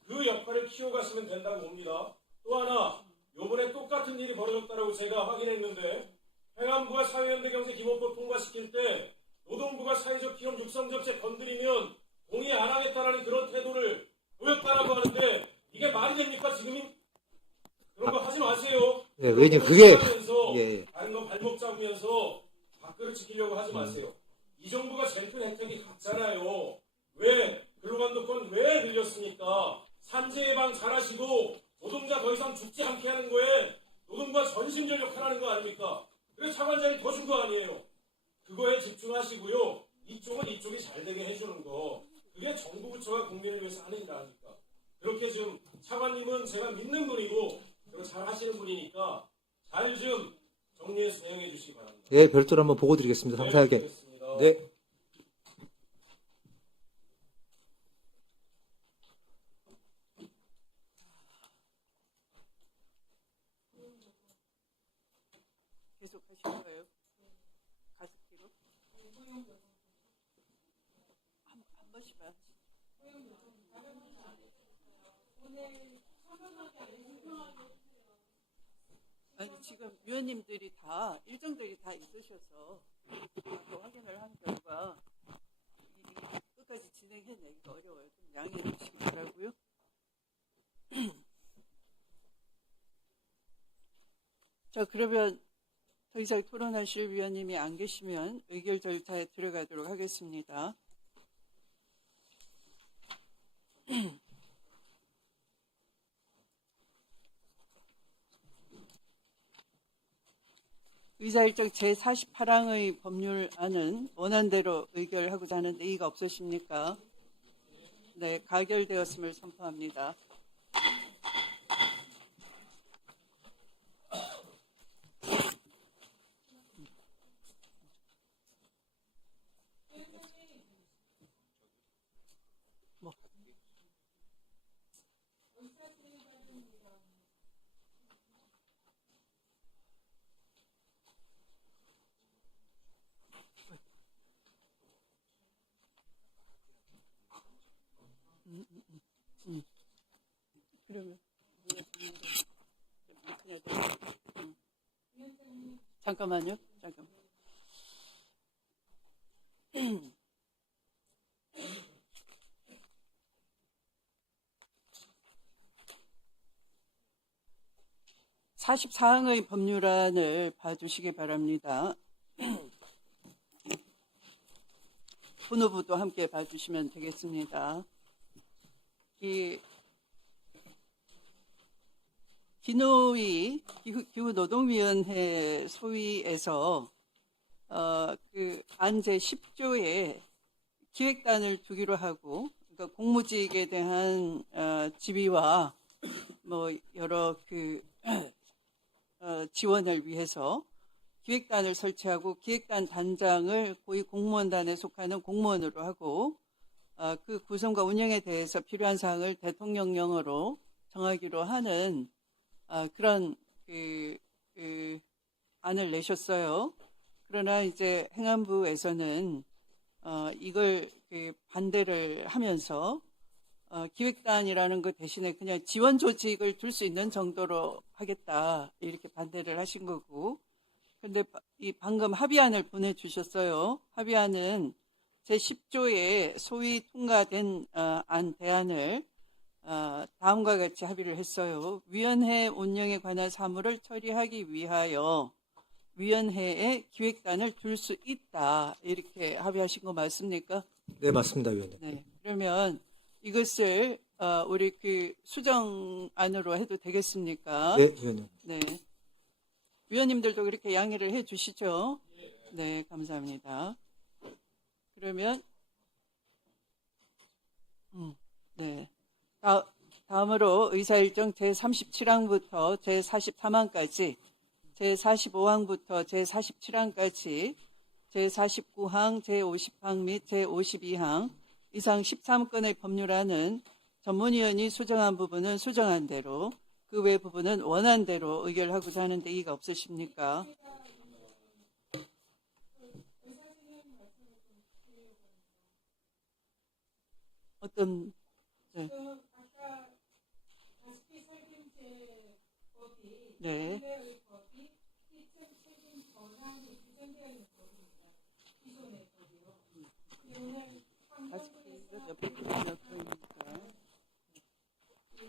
그 역할을 키워가시면 된다고 봅니다. 또 하나, 요번에 똑같은 일이 벌어졌다고 제가 확인했는데, 행안부가 사회연대경제기본법 통과시킬 때 노동부가 사회적 기업 육성정책 건드리면 동의 안 하겠다라는 그런 태도를 보였다라고 하는데, 이게 말이 됩니까 지금이? 그런 거 하지 마세요. 예, 의원님 그게 예. 다른 거 발목 잡으면서 밥그릇 지키려고 하지 마세요. 이 정부가 제일 큰 혜택이 같잖아요. 왜 근로감독권 왜 늘렸습니까? 산재 예방 잘하시고 노동자 더 이상 죽지 않게 하는 거에 노동부가 전심전력 하라는 거 아닙니까? 그래서 차관장이 더 준 거 아니에요. 그거에 집중하시고요. 이쪽은 이쪽이 잘 되게 해주는 거. 그게 정부 부처가 국민을 위해서 하는 일 아닙니까? 그렇게 좀 차관님은 제가 믿는 분이고 그리고 잘 하시는 분이니까 잘 좀 정리해서 진행해 주시기 바랍니다. 네, 별도로 한번 보고 드리겠습니다. 상세하게. 알겠습니다. 네. 계속 하실 거예요? 가습기로? 한 번씩만. 아니, 지금 위원님들이 다, 일정들이 다 있으셔서 아까 확인을 한 결과 이게 끝까지 진행해내기가 어려워요. 좀 양해해 주시기 바라고요. 자, 그러면 더 이상 토론하실 위원님이 안 계시면 의결 절차에 들어가도록 하겠습니다. 의사일정 제48항의 법률안은 원안대로 의결하고자 하는데 이의가 없으십니까? 네, 가결되었음을 선포합니다. 그러면 잠깐만요. 잠깐. (44항의) 법률안을 봐주시기 바랍니다. 본호부도 함께 봐주시면 되겠습니다. 이 기노위 기후노동위원회 소위에서 그 안제 10조에 기획단을 두기로 하고, 그러니까 공무직에 대한 지위와 뭐 여러 그 지원을 위해서 기획단을 설치하고 기획단 단장을 고위 공무원단에 속하는 공무원으로 하고, 그 구성과 운영에 대해서 필요한 사항을 대통령령으로 정하기로 하는 그런 그 안을 내셨어요. 그러나 이제 행안부에서는 이걸 그 반대를 하면서 기획단이라는 것 대신에 그냥 지원 조직을 둘 수 있는 정도로 하겠다, 이렇게 반대를 하신 거고. 근데 이 방금 합의안을 보내주셨어요. 합의안은 제10조에 소위 통과된 대안을 다음과 같이 합의를 했어요. 위원회 운영에 관한 사무를 처리하기 위하여 위원회에 기획단을 둘 수 있다, 이렇게 합의하신 거 맞습니까? 네, 맞습니다, 위원님. 네. 그러면 이것을 우리 그 수정안으로 해도 되겠습니까? 네, 위원님. 네. 위원님들도 그렇게 양해를 해 주시죠? 네, 감사합니다. 그러면 네. 다음으로 의사일정 제37항부터 제43항까지, 제45항부터 제47항까지, 제49항, 제50항 및 제52항 이상 13건의 법률안은 전문위원이 수정한 부분은 수정한 대로, 그 외 부분은 원한 대로 의결하고자 하는데 이의가 없으십니까? 어떤 네. 아까 가습기 살균제법이 네. 국내의 법이 시청 책임 전환이 규정되어 있는 법입니다. 기존의 법이요. 오늘 가습기가 옆에 붙어있으니까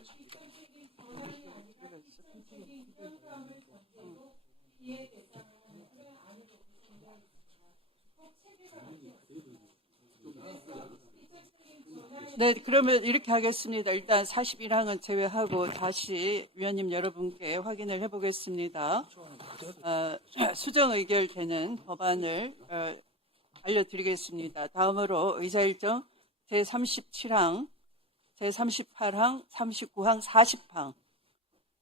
시청 책임 전환이 아니라 시청 책임 평가함을 전제로 피해 대상을 하는 그런 안으로 구성되어 있습니다. 꼭 체계가 바뀌었습니다. 네, 그러면 이렇게 하겠습니다. 일단 41항은 제외하고 다시 위원님 여러분께 확인을 해보겠습니다. 수정 의결되는 법안을 알려드리겠습니다. 다음으로 의사일정 제37항, 제38항, 39항, 40항,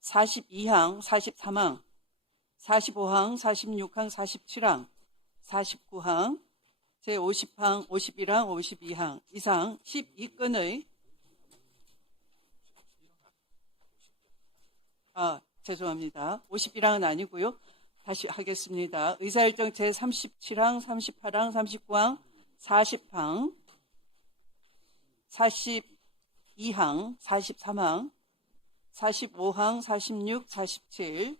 42항, 43항, 45항, 46항, 47항, 49항, 제50항, 51항, 52항 이상 12건의 죄송합니다. 51항은 아니고요. 다시 하겠습니다. 의사일정 제37항, 38항, 39항, 40항, 42항, 43항, 45항, 46, 47,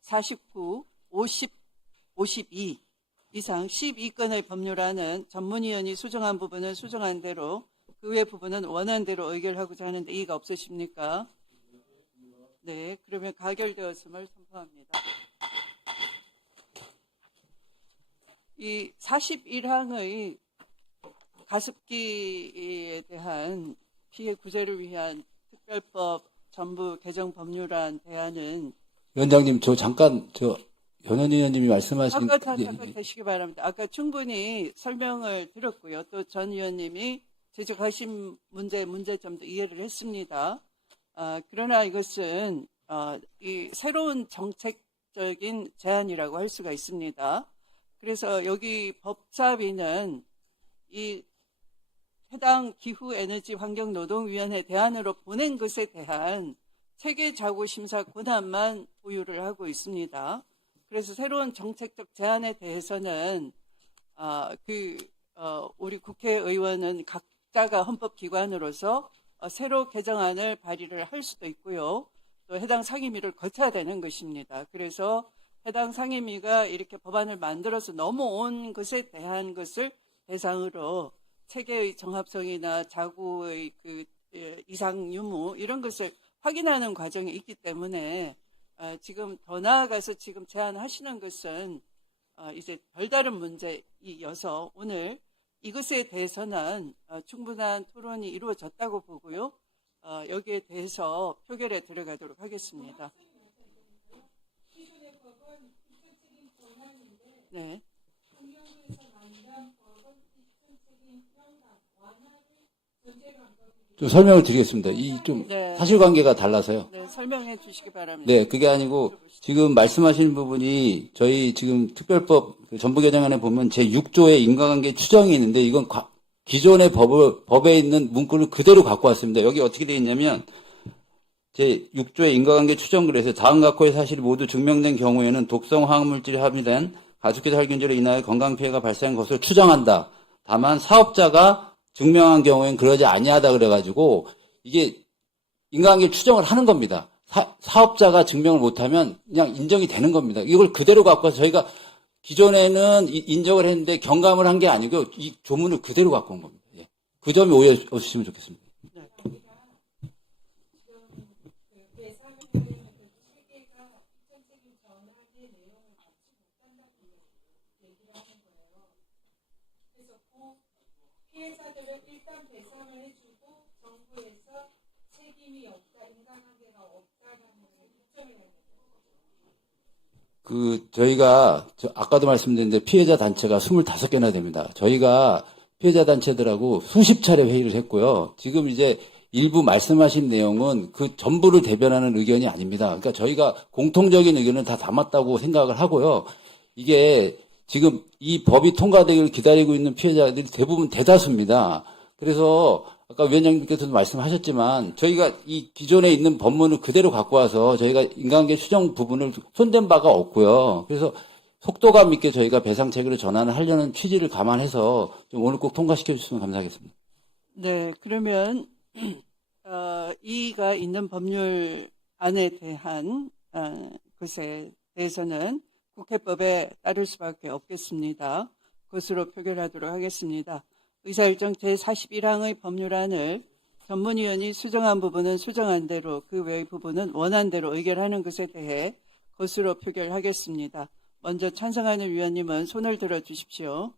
49, 50, 52 이상 12건의 법률안은 전문위원이 수정한 부분은 수정한 대로, 그 외 부분은 원한 대로 의결하고자 하는데 이의가 없으십니까? 네, 그러면 가결되었음을 선포합니다. 이 41항의 가습기에 대한 피해 구제를 위한 특별법 전부 개정 법률안 대안은 위원장님, 변현희 의원님이 말씀하신 잠깐 되시기 바랍니다. 아까 충분히 설명을 드렸고요. 또 전 의원님이 지적하신 문제점도 이해를 했습니다. 그러나 이것은 이 새로운 정책적인 제안이라고 할 수가 있습니다. 그래서 여기 법사위는 이 해당 기후에너지환경노동위원회 대안으로 보낸 것에 대한 체계자구심사 권한만 보유를 하고 있습니다. 그래서 새로운 정책적 제안에 대해서는 우리 국회의원은 각자가 헌법기관으로서 새로 개정안을 발의를 할 수도 있고요. 또 해당 상임위를 거쳐야 되는 것입니다. 그래서 해당 상임위가 이렇게 법안을 만들어서 넘어온 것에 대한 것을 대상으로 체계의 정합성이나 자구의 그 이상 유무 이런 것을 확인하는 과정이 있기 때문에 지금 더 나아가서 지금 제안하시는 것은 이제 별다른 문제이어서 오늘 이것에 대해서는 충분한 토론이 이루어졌다고 보고요. 여기에 대해서 표결에 들어가도록 하겠습니다. 기존의 법은 입증책임 권한인데 네. 환경부에서 만든 법은 입증책임 평가 완화를 전제로 한 법이기 좀 설명을 드리겠습니다. 이 좀 네. 사실관계가 달라서요. 네, 설명해 주시기 바랍니다. 네, 그게 아니고 지금 말씀하시는 부분이 저희 지금 특별법 전부 개정안에 보면 제6조의 인과관계 추정이 있는데 이건 기존의 법에 있는 문구를 그대로 갖고 왔습니다. 여기 어떻게 되어 있냐면 제6조의 인과관계 추정글에서 다음 각호의 사실이 모두 증명된 경우에는 독성 화학물질이 함유된 가습기 살균제로 인하여 건강피해가 발생한 것을 추정한다. 다만 사업자가 증명한 경우에는 그러지 아니하다 그래가지고 이게 인과관계 추정을 하는 겁니다. 사업자가 증명을 못하면 그냥 인정이 되는 겁니다. 이걸 그대로 갖고 와서 저희가 기존에는 인정을 했는데 경감을 한 게 아니고 이 조문을 그대로 갖고 온 겁니다. 예. 그 점이 오해 없으시면 좋겠습니다. 예상을 하려면 체계가 입증책임 전환의 내용을 갖지 못한다고 얘기를 하는 거예요. 그래서 피해자들을 일단 배상을 해주고 정부에서 책임이 없다, 인과관계가 없다라는 걸 입증을 해야 돼요. 저희가 아까도 말씀드렸는데 피해자 단체가 25개나 됩니다. 저희가 피해자 단체들하고 수십 차례 회의를 했고요. 지금 이제 일부 말씀하신 내용은 그 전부를 대변하는 의견이 아닙니다. 그러니까 저희가 공통적인 의견을 다 담았다고 생각을 하고요. 이게 지금 이 법이 통과되기를 기다리고 있는 피해자들이 대부분 대다수입니다. 그래서 아까 위원장님께서도 말씀하셨지만 저희가 이 기존에 있는 법문을 그대로 갖고 와서 저희가 인과관계 추정 부분을 손댄 바가 없고요. 그래서 속도감 있게 저희가 배상 체계로 전환을 하려는 취지를 감안해서 좀 오늘 꼭 통과시켜 주시면 감사하겠습니다. 네, 그러면 이의가 있는 법률 안에 대한 것에 대해서는 국회법에 따를 수밖에 없겠습니다. 그것으로 표결하도록 하겠습니다. 의사일정 제41항의 법률안을 전문위원이 수정한 부분은 수정한 대로 그 외의 부분은 원한 대로 의결하는 것에 대해 것으로 표결하겠습니다. 먼저 찬성하는 위원님은 손을 들어 주십시오.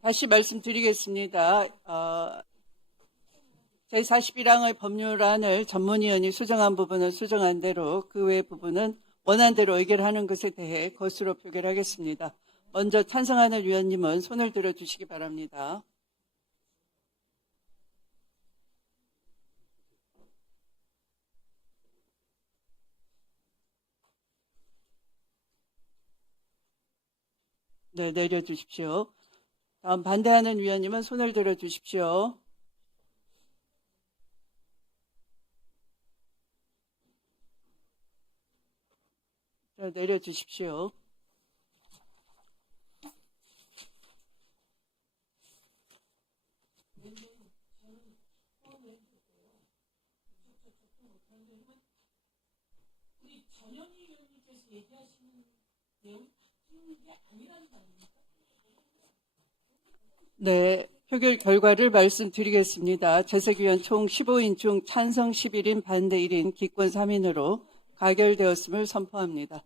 다시 말씀드리겠습니다. 제41항의 법률안을 전문위원이 수정한 부분은 수정한 대로 그 외 부분은 원한 대로 의결하는 것에 대해 것으로 표결하겠습니다. 먼저 찬성하는 위원님은 손을 들어 주시기 바랍니다. 네, 내려주십시오. 다음 반대하는 위원님은 손을 들어 주십시오. 자, 내려주십시오. 우리 전현희 의원님께서 얘기하시는 내용이 바뀌는 게 아니라는 거 아닙니까? 네, 표결 결과를 말씀드리겠습니다. 재석위원 총 15인 중 찬성 11인, 반대 1인, 기권 3인으로 가결되었음을 선포합니다.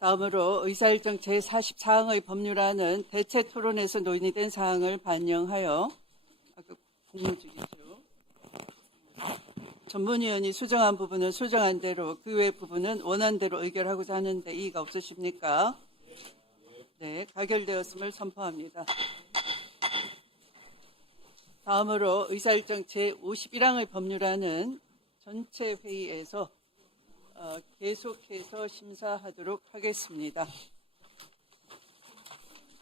다음으로 의사일정 제44항의 법률안은 대체 토론에서 논의된 사항을 반영하여 아까 공무주기죠. 전문위원이 수정한 부분은 수정한 대로 그 외 부분은 원한 대로 의결하고자 하는데 이의가 없으십니까? 네, 가결되었음을 선포합니다. 다음으로 의사일정 제51항의 법률안은 전체 회의에서 계속해서 심사하도록 하겠습니다.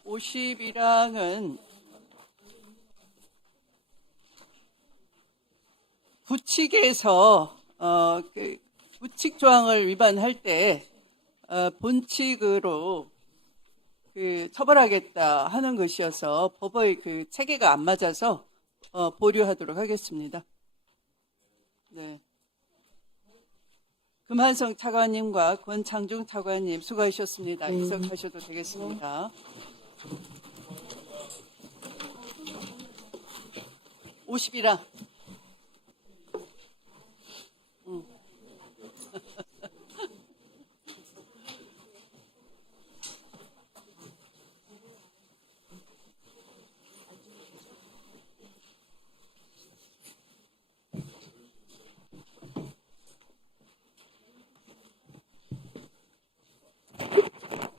51항은 부칙에서 그 부칙 조항을 위반할 때 본칙으로 그 처벌하겠다 하는 것이어서 법의 그 체계가 안 맞아서 보류하도록 하겠습니다. 네. 금한성 차관님과 권창중 차관님 수고하셨습니다. 이석하셔도 되겠습니다. 51항.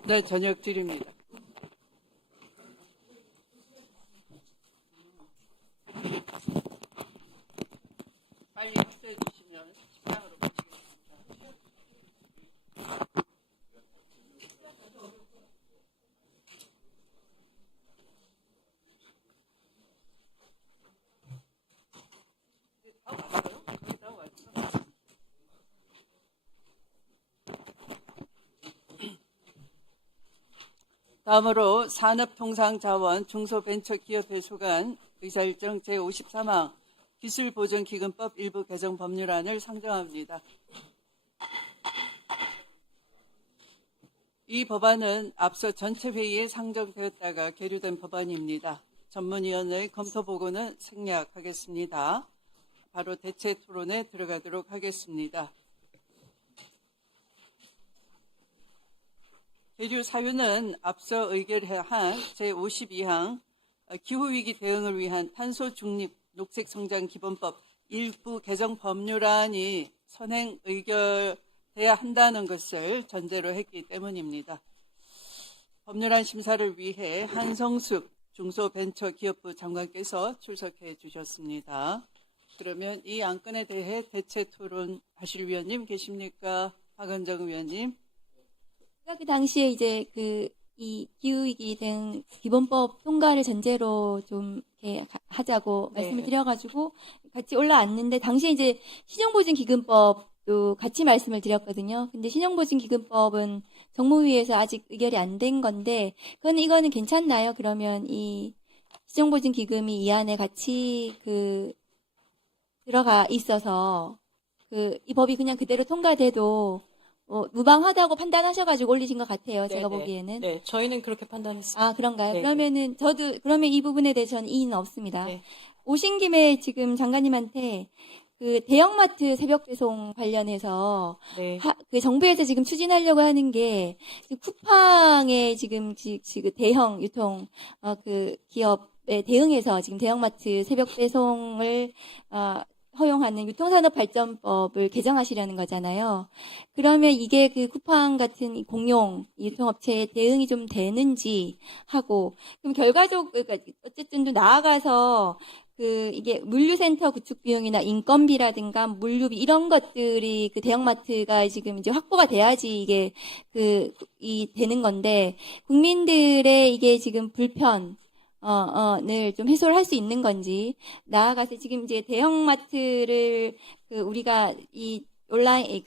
네, 저녁 드립니다. 빨리 확대해 주시면 식당으로 모시겠습니다. 다 왔어요? 거의 다 왔어. 다음으로 산업통상자원 중소벤처기업회 소관 의사일정 제53항 기술보전기금법 일부 개정 법률안을 상정합니다. 이 법안은 앞서 전체 회의에 상정되었다가 계류된 법안입니다. 전문위원회의 검토 보고는 생략하겠습니다. 바로 대체 토론에 들어가도록 하겠습니다. 계류 사유는 앞서 의결한 제52항 기후위기 대응을 위한 탄소 중립 녹색 성장 기본법 일부 개정 법률안이 선행 의결돼야 한다는 것을 전제로 했기 때문입니다. 법률안 심사를 위해 한성숙 중소벤처기업부 장관께서 출석해 주셨습니다. 그러면 이 안건에 대해 대체 토론하실 위원님 계십니까? 박은정 의원님. 그 당시에 이제 이 기후위기 등 기본법 통과를 전제로 좀 이렇게 하자고 말씀을 드려가지고 같이 올라왔는데 당시에 이제 신용보증기금법도 같이 말씀을 드렸거든요. 근데 신용보증기금법은 정무위에서 아직 의결이 안 된 건데 이거는 괜찮나요? 그러면 이 신용보증기금이 이 안에 같이 들어가 있어서 이 법이 그냥 그대로 통과돼도 무방하다고 판단하셔가지고 올리신 것 같아요. 제가 보기에는. 네, 저희는 그렇게 판단했습니다. 아, 그런가요? 네, 그러면 이 부분에 대해서는 이의는 없습니다. 네. 오신 김에 지금 장관님한테 대형마트 새벽 배송 관련해서 네. 정부에서 지금 추진하려고 하는 게 쿠팡의 지금 대형 유통 기업에 대응해서 지금 대형마트 새벽 배송을 허용하는 유통산업발전법을 개정하시려는 거잖아요. 그러면 이게 쿠팡 같은 공용 유통업체에 대응이 좀 되는지 하고, 그럼 그러니까 어쨌든 좀 나아가서 이게 물류센터 구축 비용이나 인건비라든가 물류비 이런 것들이 대형마트가 지금 이제 확보가 돼야지 이게 되는 건데, 국민들의 이게 지금 불편, 늘 좀 해소를 할 수 있는 건지, 나아가서 지금 이제 대형마트를 우리가 이 온라인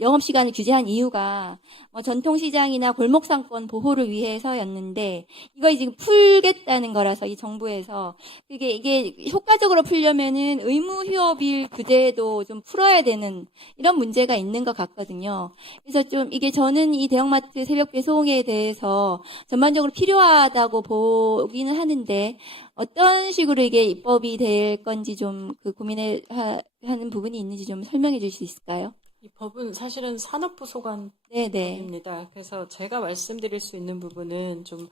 영업시간을 규제한 이유가 전통시장이나 골목상권 보호를 위해서였는데 이거 지금 풀겠다는 거라서 이 정부에서 이게 효과적으로 풀려면은 의무 휴업일 규제도 좀 풀어야 되는 이런 문제가 있는 것 같거든요. 그래서 좀 저는 이 대형마트 새벽 배송에 대해서 전반적으로 필요하다고 보기는 하는데 어떤 식으로 이게 입법이 될 건지 좀 고민하는 부분이 있는지 좀 설명해 주실 수 있을까요? 이 법은 사실은 산업부 네네. 소관입니다. 그래서 제가 말씀드릴 수 있는 부분은 좀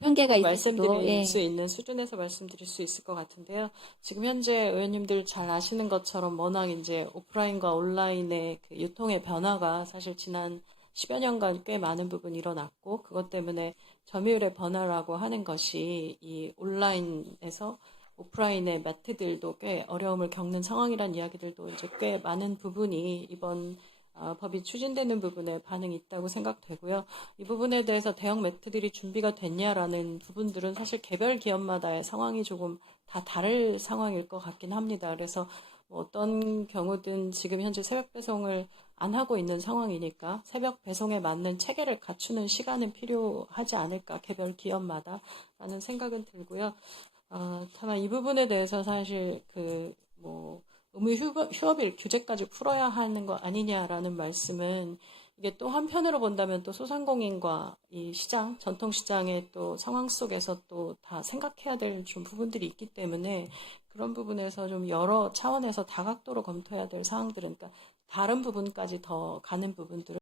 한계가 보편적으로 있을지도, 말씀드릴 예. 수 있는 수준에서 말씀드릴 수 있을 것 같은데요. 지금 현재 의원님들 잘 아시는 것처럼 워낙 이제 오프라인과 온라인의 유통의 변화가 사실 지난 10여 년간 꽤 많은 부분이 일어났고 그것 때문에 점유율의 변화라고 하는 것이 이 온라인에서 오프라인의 마트들도 꽤 어려움을 겪는 상황이란 이야기들도 이제 꽤 많은 부분이 이번 법이 추진되는 부분에 반응이 있다고 생각되고요. 이 부분에 대해서 대형 매트들이 준비가 됐냐라는 부분들은 사실 개별 기업마다의 상황이 조금 다 다를 상황일 것 같긴 합니다. 그래서 뭐 어떤 경우든 지금 현재 새벽 배송을 안 하고 있는 상황이니까 새벽 배송에 맞는 체계를 갖추는 시간은 필요하지 않을까, 개별 기업마다 라는 생각은 들고요. 다만 이 부분에 대해서 사실 의무 휴업일 규제까지 풀어야 하는 거 아니냐라는 말씀은, 이게 또 한편으로 본다면 또 소상공인과 이 시장, 전통시장의 또 상황 속에서 또 다 생각해야 될 좀 부분들이 있기 때문에 그런 부분에서 좀 여러 차원에서 다각도로 검토해야 될 사항들은, 그러니까 다른 부분까지 더 가는 부분들을